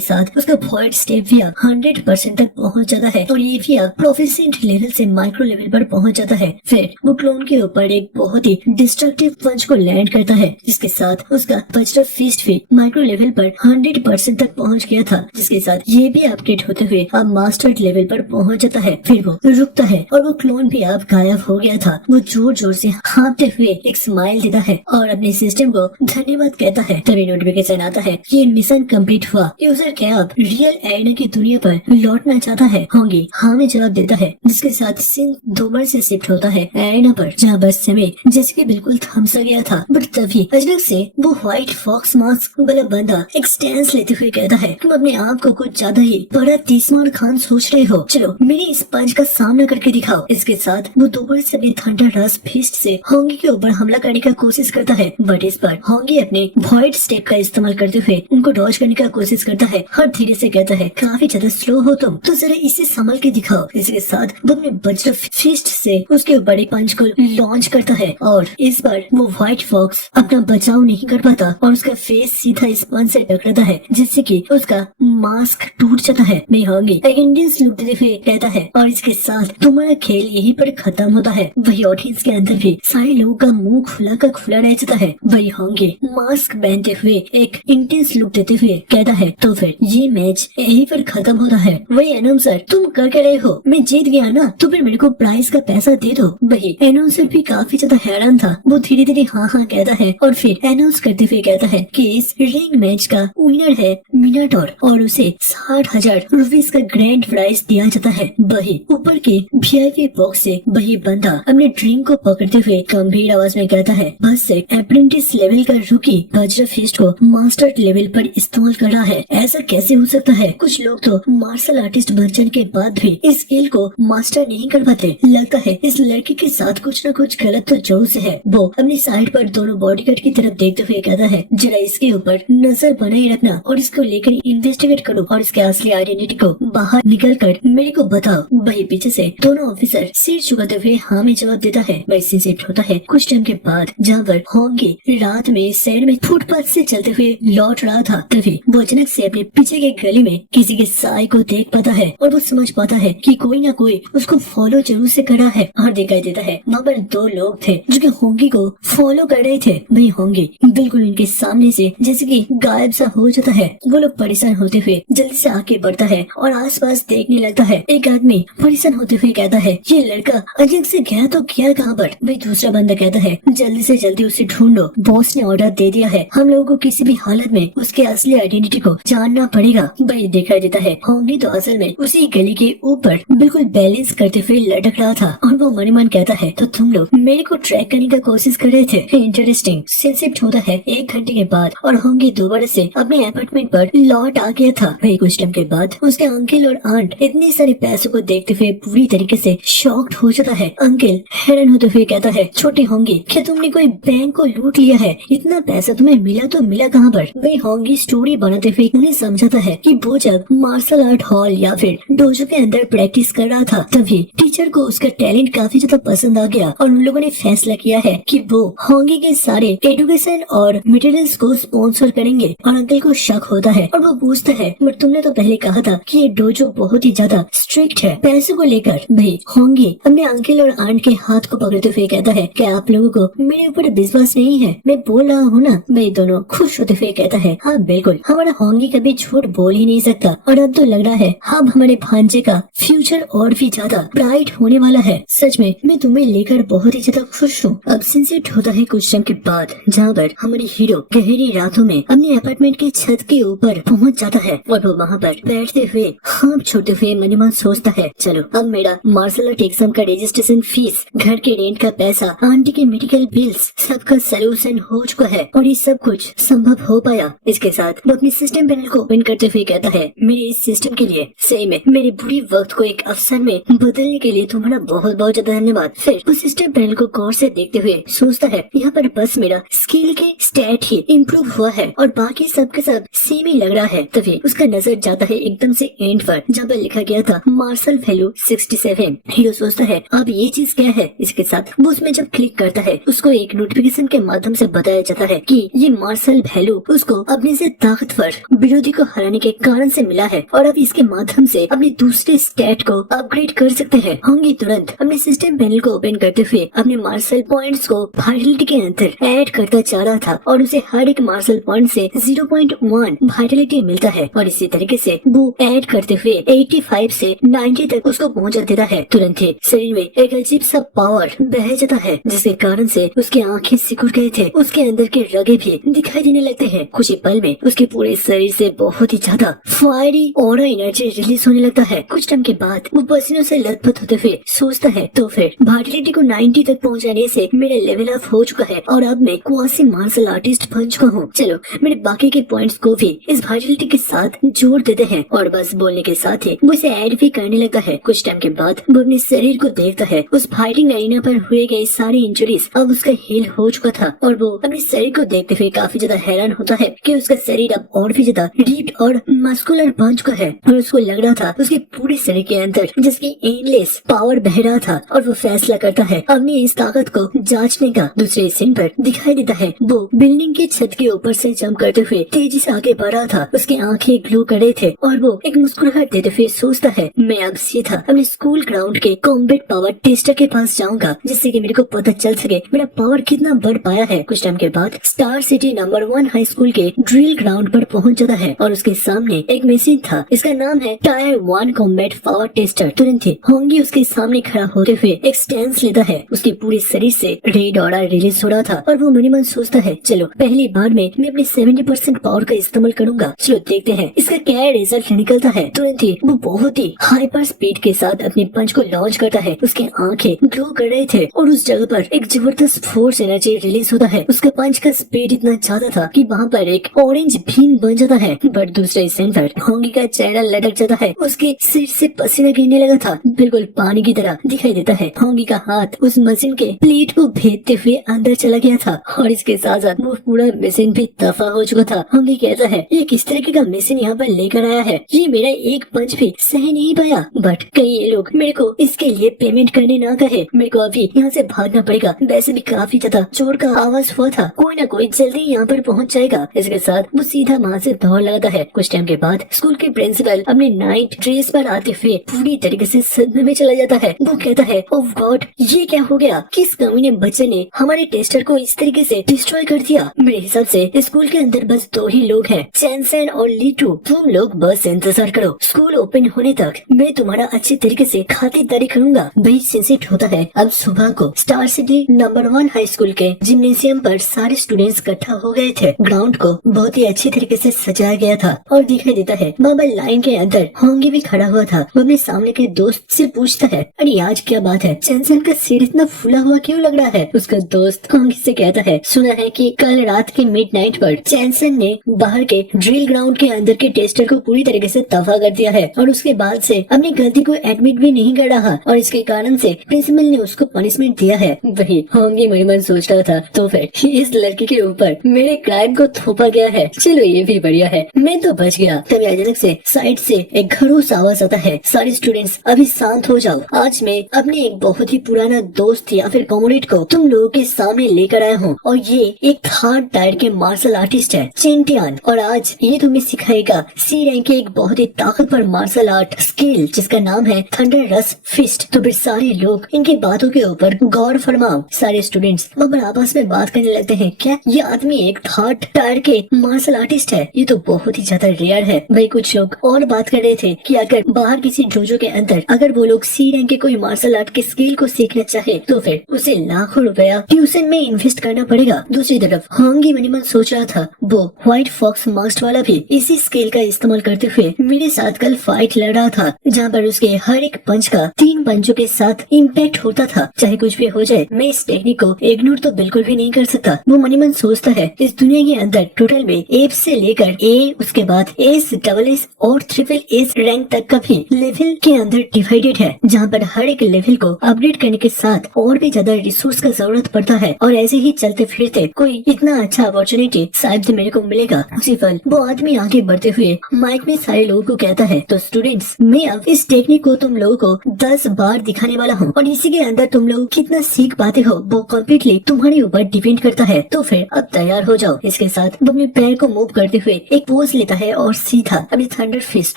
साथ उसका वॉइड स्टेप भी अब 100% तक पहुंच जाता है और ये भी अब प्रोफिशिएंट लेवल से माइक्रो लेवल पर पहुंच जाता है। फिर वो क्लोन के ऊपर एक बहुत ही डिस्ट्रक्टिव पंच को लैंड करता है, जिसके साथ उसका वज्र फिस्ट भी माइक्रो लेवल पर 100% तक पहुंच गया था, जिसके साथ ये भी अपडेट होते हुए अब मास्टर्ड लेवल पर पहुंच जाता है। फिर वो रुकता है और वो क्लोन भी अब गायब हो गया था। वो जोर जोर से हाँफते हुए एक स्माइल देता है और अपने सिस्टम को धन्यवाद कहता है। तभी नोटिफिकेशन आता है, ये मिशन कंप्लीट हुआ, यूजर क्या अब रियल एरिना की दुनिया पर लौटना चाहता है? होंगी हाँ में जवाब देता है, जिसके साथ सीन दोबारा से शिफ्ट होता है एरिना पर, जहाँ बस समय जैसे कि बिल्कुल थम सा गया था। बट तभी अचानक से वो व्हाइट फॉक्स मास्क वाला बंदा एक स्टैंस लेते हुए कहता है, तुम अपने आप को कुछ ज्यादा ही बड़ा तीसमान खान सोच रहे हो, चलो मेरे इस पंच का सामना करके दिखाओ। इसके साथ वो दोबारा से अपने थंडर रस फिस्ट से होंगी के ऊपर हमला करने का कोशिश करता है, बट इस पर होंगी अपने वॉइड स्टेप का इस्तेमाल करते हुए उनको डॉज करने का कोशिश करता है और धीरे से कहता है, काफी ज्यादा स्लो हो तुम, तो जरा इसे संभल के दिखाओ। इसके साथ वो अपने वज्र फिस्ट से उसके ऊपर एक पंच को लॉन्च करता है और इस बार वो व्हाइट फॉक्स अपना बचाव नहीं कर पाता और उसका फेस सीधा इस पंच से टकराता है, जिससे कि उसका मास्क टूट जाता है। मैं होंगी एक इंडियन लुक देते हुए कहता है और इसके साथ तुम्हारा खेल यहीं पर खत्म होता है। वही ऑडियंस के अंदर भी सारे लोगों का मुंह खुला का खुला रह जाता है। वही होंगे मास्क पहनते हुए एक इंटेंस लुक देते हुए कहता है, तो फिर ये मैच यहीं पर खत्म होता है। वही अनाउंसर, तुम कर क्या रहे हो? मैं जीत गया ना, तो फिर मेरे को प्राइज का पैसा दे दो। वही अनाउंसर भी काफी ज्यादा हैरान था, वो धीरे धीरे हाँ हाँ कहता है और फिर अनाउंस करते हुए कहता है कि इस रिंग मैच का विनर है मिनाटोर और उसे 60,000 रुपीज का ग्रैंड प्राइज दिया जाता है। वही ऊपर के VIP बॉक्स से वही बंदा अपने ड्रिंक को पकड़ते हुए गंभीर आवाज में कहता है, बस से अप्रेंटिस लेवल का रुकी वज्र फिस्ट को मास्टर लेवल पर इस्तेमाल कर रहा है, ऐसा कैसे हो सकता है? कुछ लोग तो मार्शल आर्टिस्ट बनने के बाद भी इस स्किल को मास्टर नहीं कर पाते। लगता है इस लड़के के साथ कुछ न कुछ गलत तो जरूर से है। वो अपनी साइड पर दोनों बॉडीगार्ड की तरफ देखते हुए कहता है, जरा इसके ऊपर नजर बनाए रखना और इसको लेकर इन्वेस्टिगेट करो और इसके असली आइडेंटिटी को बाहर निकल कर मेरे को बताओ। वही पीछे से दोनों ऑफिसर सिर झुकाते हुए हाँ में जवाब देता है। वैसे शिफ्ट होता है कुछ टाइम के बाद, जहाँ पर होंगे रात में शहर में फुटपाथ से चलते हुए लौट रहा था। तभी वो अचानक से अपने पीछे के गली में किसी के साय को देख पाता है और वो समझ पाता है कि कोई ना कोई उसको फॉलो जरूर से कर रहा है और दिखाई देता है वहाँ पर दो लोग थे जो कि होंगी को फॉलो कर रहे थे। वही होंगी बिल्कुल उनके सामने से जैसे कि गायब सा हो जाता है। वो लोग परेशान होते हुए जल्दी से आगे बढ़ता है और आसपास देखने लगता है। एक आदमी परेशान होते हुए कहता है, ये लड़का अचानक से गया तो क्या कहाँ पर? भाई दूसरा बंदा कहता है, जल्दी से जल्दी उसे ढूंढो, बॉस ने ऑर्डर दे दिया है, हम लोगों को किसी भी हालत में उसके असली आइडेंटिटी को जानना पड़ेगा। भाई दिखाई देता है होंगी तो असल में उसी गली के ऊपर बिल्कुल बैलेंस करते हुए लटक रहा था और वो मन मन कहता है, तो तुम लोग मेरे को ट्रैक करने का कोशिश कर रहे थे, इंटरेस्टिंग। शिफ्ट होता है 1 घंटे के बाद और होंगी दोबारा से अपने अपार्टमेंट पर लौट आ गया था। वही कुछ टाइम के बाद उसके अंकल और आंट इतने सारे पैसों को देखते हुए पूरी तरीके से शॉक्ड हो जाता है। अंकल हैरान होते हुए कहता है, छोटी होंगी क्या तुमने कोई बैंक को लूट लिया है? इतना पैसा तुम्हें मिला तो मिला कहाँ पर? वही होंगी स्टोरी बनाते हुए उन्हें समझाता है कि वो जब मार्शल आर्ट हॉल या फिर डोजो के अंदर प्रैक्टिस कर रहा था, तभी टीचर को उसका टैलेंट काफी ज्यादा पसंद आ गया और उन लोगों ने फैसला किया है कि वो होंगी के सारे एजुकेशन और मटेरियल्स को स्पॉन्सर करेंगे। और अंकल को शक होता है और वो पूछता है, बट तुमने तो पहले कहा था कि ये डोजो बहुत ही ज्यादा स्ट्रिक्ट है पैसों को लेकर। भाई होंगी अपने अंकल और आंट के हाथ को पकड़ते हुए कहता है, क्या आप लोगों को मेरे ऊपर विश्वास नहीं है? मैं बोल रहा हूँ ना। भाई दोनों खुश होते हुए कहता है, हाँ बिल्कुल, हमारा होंगी कभी झूठ बोल ही नहीं सकता और अब तो लग रहा है अब हमारे भांजे का फ्यूचर और भी ज्यादा ब्राइट होने वाला है। सच में मैं तुम्हें लेकर बहुत ही ज्यादा खुश हूँ। अब सिंसेट होता है कुछ टाइम के बाद, जहाँ पर हमारी हीरो गहरी रातों में अपने अपार्टमेंट के छत के ऊपर पहुँच जाता है और वो वहाँ पर बैठते हुए हाथ छोड़ते हुए मन मन सोचता है, चलो अब मेरा मार्शल आर्ट एग्जाम का रजिस्ट्रेशन फीस, घर के रेंट का पैसा, आंटी के मेडिकल बिल्स, सबका सोल्यूशन हो चुका है और ये सब कुछ संभव हो पाया। इसके साथ वो अपने सिस्टम पैनल को ओपन करते हुए कहता है, मेरे इस सिस्टम के लिए सही में मेरे बुरी वक्त को एक अवसर में बदलने के लिए तुम्हारा बहुत बहुत ज्यादा धन्यवाद। फिर वो सिस्टम पैनल को गौर से देखते हुए सोचता है, यहाँ पर बस मेरा स्किल के स्टैट ही इम्प्रूव हुआ है और बाकी सब के सब सेम ही लग रहा है। तभी उसका नजर जाता है एकदम से एंड पर, जहाँ पर लिखा गया था मार्शल वैल्यू 67। हीरो सोचता है अब ये चीज क्या है। इसके साथ वो उसमें जब क्लिक करता है उसको एक नोटिफिकेशन के माध्यम माध्यम से बताया जाता है कि ये मार्शल वैल्यू उसको अपने से ताकतवर विरोधी को हराने के कारण से मिला है और अब इसके माध्यम से अपने दूसरे स्टेट को अपग्रेड कर सकते हैं। होंगी तुरंत अपने सिस्टम पैनल को ओपन करते हुए अपने मार्शल पॉइंट्स को वाइटलिटी के अंदर ऐड करता जा रहा था और उसे हर एक मार्शल पॉइंट से 0.1 वाइटलिटी मिलता है और इसी तरीके से वो ऐड करते हुए 85 से 90 तक उसको पहुंचा देता है। तुरंत ही शरीर में एक अजीब सा पावर बह जाता है जिसके कारण से उसकी आंखें सिकुड़ गए थे, उसके अंदर के रगे भी दिखाई देने लगते हैं। कुछ ही पल में उसके पूरे शरीर से बहुत ही ज्यादा फायरी और एनर्जी रिलीज होने लगता है। कुछ टाइम के बाद वो पसीनों से लथपथ होते हुए सोचता है तो फिर वाइटलिटी को 90 तक पहुंचाने से मेरा लेवल अप हो चुका है और अब मैं क्वासी मार्शल आर्टिस्ट बन चुका हूँ। चलो मेरे बाकी के पॉइंट्स को भी इस वाइटलिटी के साथ जोड़ देते हैं और बस बोलने के साथ ही वो इसे ऐड भी करने लगता है। कुछ टाइम के बाद वो अपने शरीर को देखता है, उस फाइटिंग एरिना पर हुए गए सारे इंजरीज अब उसका हील हो चुका था और वो अपने शरीर को देखते हुए काफी ज्यादा हैरान होता है कि उसका शरीर अब और भी ज्यादा रिप्ड और मस्कुलर बन चुका है और उसको लग रहा था उसके पूरे शरीर के अंदर जिसकी एंडलेस पावर बह रहा था और वो फैसला करता है अपनी इस ताकत को जांचने का। दूसरे सीन पर दिखाई देता है वो बिल्डिंग के छत के ऊपर से जंप करते हुए तेजी से आगे बढ़ रहा था, उसकी आंखें ग्लो कर रहे थे और वो एक मुस्कुराहट देते हुए सोचता है मैं अब सीधा अपने स्कूल ग्राउंड के कॉम्बैट पावर टेस्टर के पास जाऊंगा जिससे कि मेरे को पता चल सके मेरा पावर कितना बढ़ पाया है। कुछ टाइम के बाद star city number 1 high school के ड्रिल ग्राउंड पर पहुंच जाता है और उसके सामने एक मशीन था, इसका नाम है टायर 1 कॉम्बैट पावर टेस्टर। तुरंत ही होंगी उसके सामने खड़ा होते हुए एक स्टैंस लेता है, उसके पूरे शरीर से रेड ऑरा रिलीज हो रहा था और वो मन ही मन सोचता है चलो पहली बार में मैं अपने 70% पावर का इस्तेमाल करूंगा, चलो देखते हैं इसका क्या रिजल्ट निकलता है। तुरंत ही वो बहुत ही हाइपर स्पीड के साथ अपने पंच को लॉन्च करता है, उसके आंखें ग्लो कर रहे थे और उस जगह पर एक जबरदस्त फोर्स एनर्जी रिलीज होता है। उसका पंच का स्पीड इतना ज्यादा था कि वहाँ पर एक ऑरेंज भीम बन जाता है। बट दूसरे सीन पर होंगी का चेहरा लटक जाता है, उसके सिर से पसीना गिरने लगा था, बिल्कुल पानी की तरह दिखाई देता है। होंगी का हाथ उस मशीन के प्लेट को भेदते हुए अंदर चला गया था और इसके साथ साथ वो पूरा मशीन भी दफा हो चुका था। होंगी कहता है ये किस तरीके का मशीन यहाँ पर लेकर आया है, ये मेरा एक पंच भी सह नहीं पाया, बट कई लोग मेरे को इसके लिए पेमेंट करने ना कहे, मेरे को अभी यहाँ से भागना पड़ेगा। वैसे भी काफी ज्यादा चोर का आवाज हुआ था, कोई ना कोई जल्दी यहाँ पर पहुँच जाएगा। इसके साथ वो सीधा वहाँ से दौड़ लगाता है। कुछ टाइम के बाद स्कूल के प्रिंसिपल अपने नाइट ड्रेस पर आते हुए पूरी तरीके से सदमे में चला जाता है। वो कहता है ओह गॉड ये क्या हो गया, किस कमीने बच्चे ने हमारे टेस्टर को इस तरीके से डिस्ट्रॉय कर दिया। मेरे हिसाब से स्कूल के अंदर बस 2 ही लोग हैं, चैनसन और लीटू, तुम लोग बस इंतजार करो, स्कूल ओपन होने तक मैं तुम्हारा अच्छी तरीके से खातिरदारी करूंगा। वही सिंसिट होता है। अब सुबह को star city number 1 high school के जिम्नेशियम पर सारे स्टूडेंट्स इकट्ठा हो गए थे। ग्राउंड को बहुत ही अच्छी तरीके से सजाया गया था और दिखाई देता है बाबा लाइन के अंदर होंगी भी खड़ा हुआ था। वो अपने सामने के दोस्त से पूछता है अरे आज क्या बात है, चैनसन का सिर इतना फूला हुआ क्यों लग रहा है। उसका दोस्त होंगी से कहता है सुना है कि कल रात के मिडनाइट पर चैनसन ने बाहर के ड्रिल ग्राउंड के अंदर के टेस्टर को पूरी तरीके से तबाह कर दिया है और उसके बाद से अपनी गलती को एडमिट भी नहीं कर रहा और इसके कारण से प्रिंसिपल ने उसको पनिशमेंट दिया है। वही होंगी मन मन सोच रहा था तो फिर इस लड़की के ऊपर मेरे क्राइम को थोपा गया है, चलो ये भी बढ़िया है, मैं तो बच गया। तभी अचानक से साइड से एक खरोश आवाज आता है, सारे स्टूडेंट्स अभी शांत हो जाओ, आज मैं अपने एक बहुत ही पुराना दोस्त या फिर कॉमरेड को तुम लोगों के सामने लेकर आया हूँ और ये एक 3rd टायर के मार्शल आर्टिस्ट है चिंटियान और आज ये तुम्हें सिखाएगा सी रैंक के एक बहुत ही ताकतवर मार्शल आर्ट स्किल जिसका नाम है थंडर रस फिस्ट। तो फिर सारे लोग इनकी बातों के ऊपर गौर फरमाओ। सारे स्टूडेंट्स वहाँ आपस में बात करने लगते हैं, क्या ये आदमी एक 3rd टायर के मार्शल आर्टिस्ट है, ये तो बहुत ही ज्यादा रेयर है। वही कुछ लोग और बात कर रहे थे कि अगर बाहर किसी डोजो के अंदर अगर वो लोग सी रैंक के कोई मार्शल आर्ट के स्किल को सीखना चाहे तो फिर उसे लाखों रुपया ट्यूशन में इन्वेस्ट करना पड़ेगा। दूसरी तरफ होंगी मनीमन सोच रहा था वो व्हाइट फॉक्स मास्क वाला भी इसी स्किल का इस्तेमाल करते हुए मेरे साथ कल फाइट लड़ रहा था जहाँ पर उसके हर एक पंच का 3 पंचों के साथ इम्पैक्ट होता था। चाहे कुछ भी हो जाए मैं इस टेक्निक को इग्नोर तो बिल्कुल भी नहीं कर सकता। वो मनीमन सोचता है इस दुनिया के अंदर टोटल में एफ से लेकर ए उसके बाद एस डबल एस और ट्रिपल एस रैंक तक का भी लेवल के अंदर डिवाइडेड है जहाँ पर हर एक लेवल को अपडेट करने के साथ और भी ज्यादा रिसोर्स का जरूरत पड़ता है और ऐसे ही चलते फिरते कोई इतना अच्छा अपॉर्चुनिटी शायद मेरे को मिलेगा। उसी पल वो आदमी आगे बढ़ते हुए माइक में सारे लोगों को कहता है तो स्टूडेंट्स मैं अब इस टेक्निक को तुम लोगों को 10 बार दिखाने वाला हूँ और इसी के अंदर तुम लोग कितना सीख पाते हो वो कम्प्लीटली तुम्हारे ऊपर प्रिवेंट करता है। तो फिर अब तैयार हो जाओ। इसके साथ वो अपने पैर को मूव करते हुए एक पोज लेता है और सीधा अपनी थंडर फिस्ट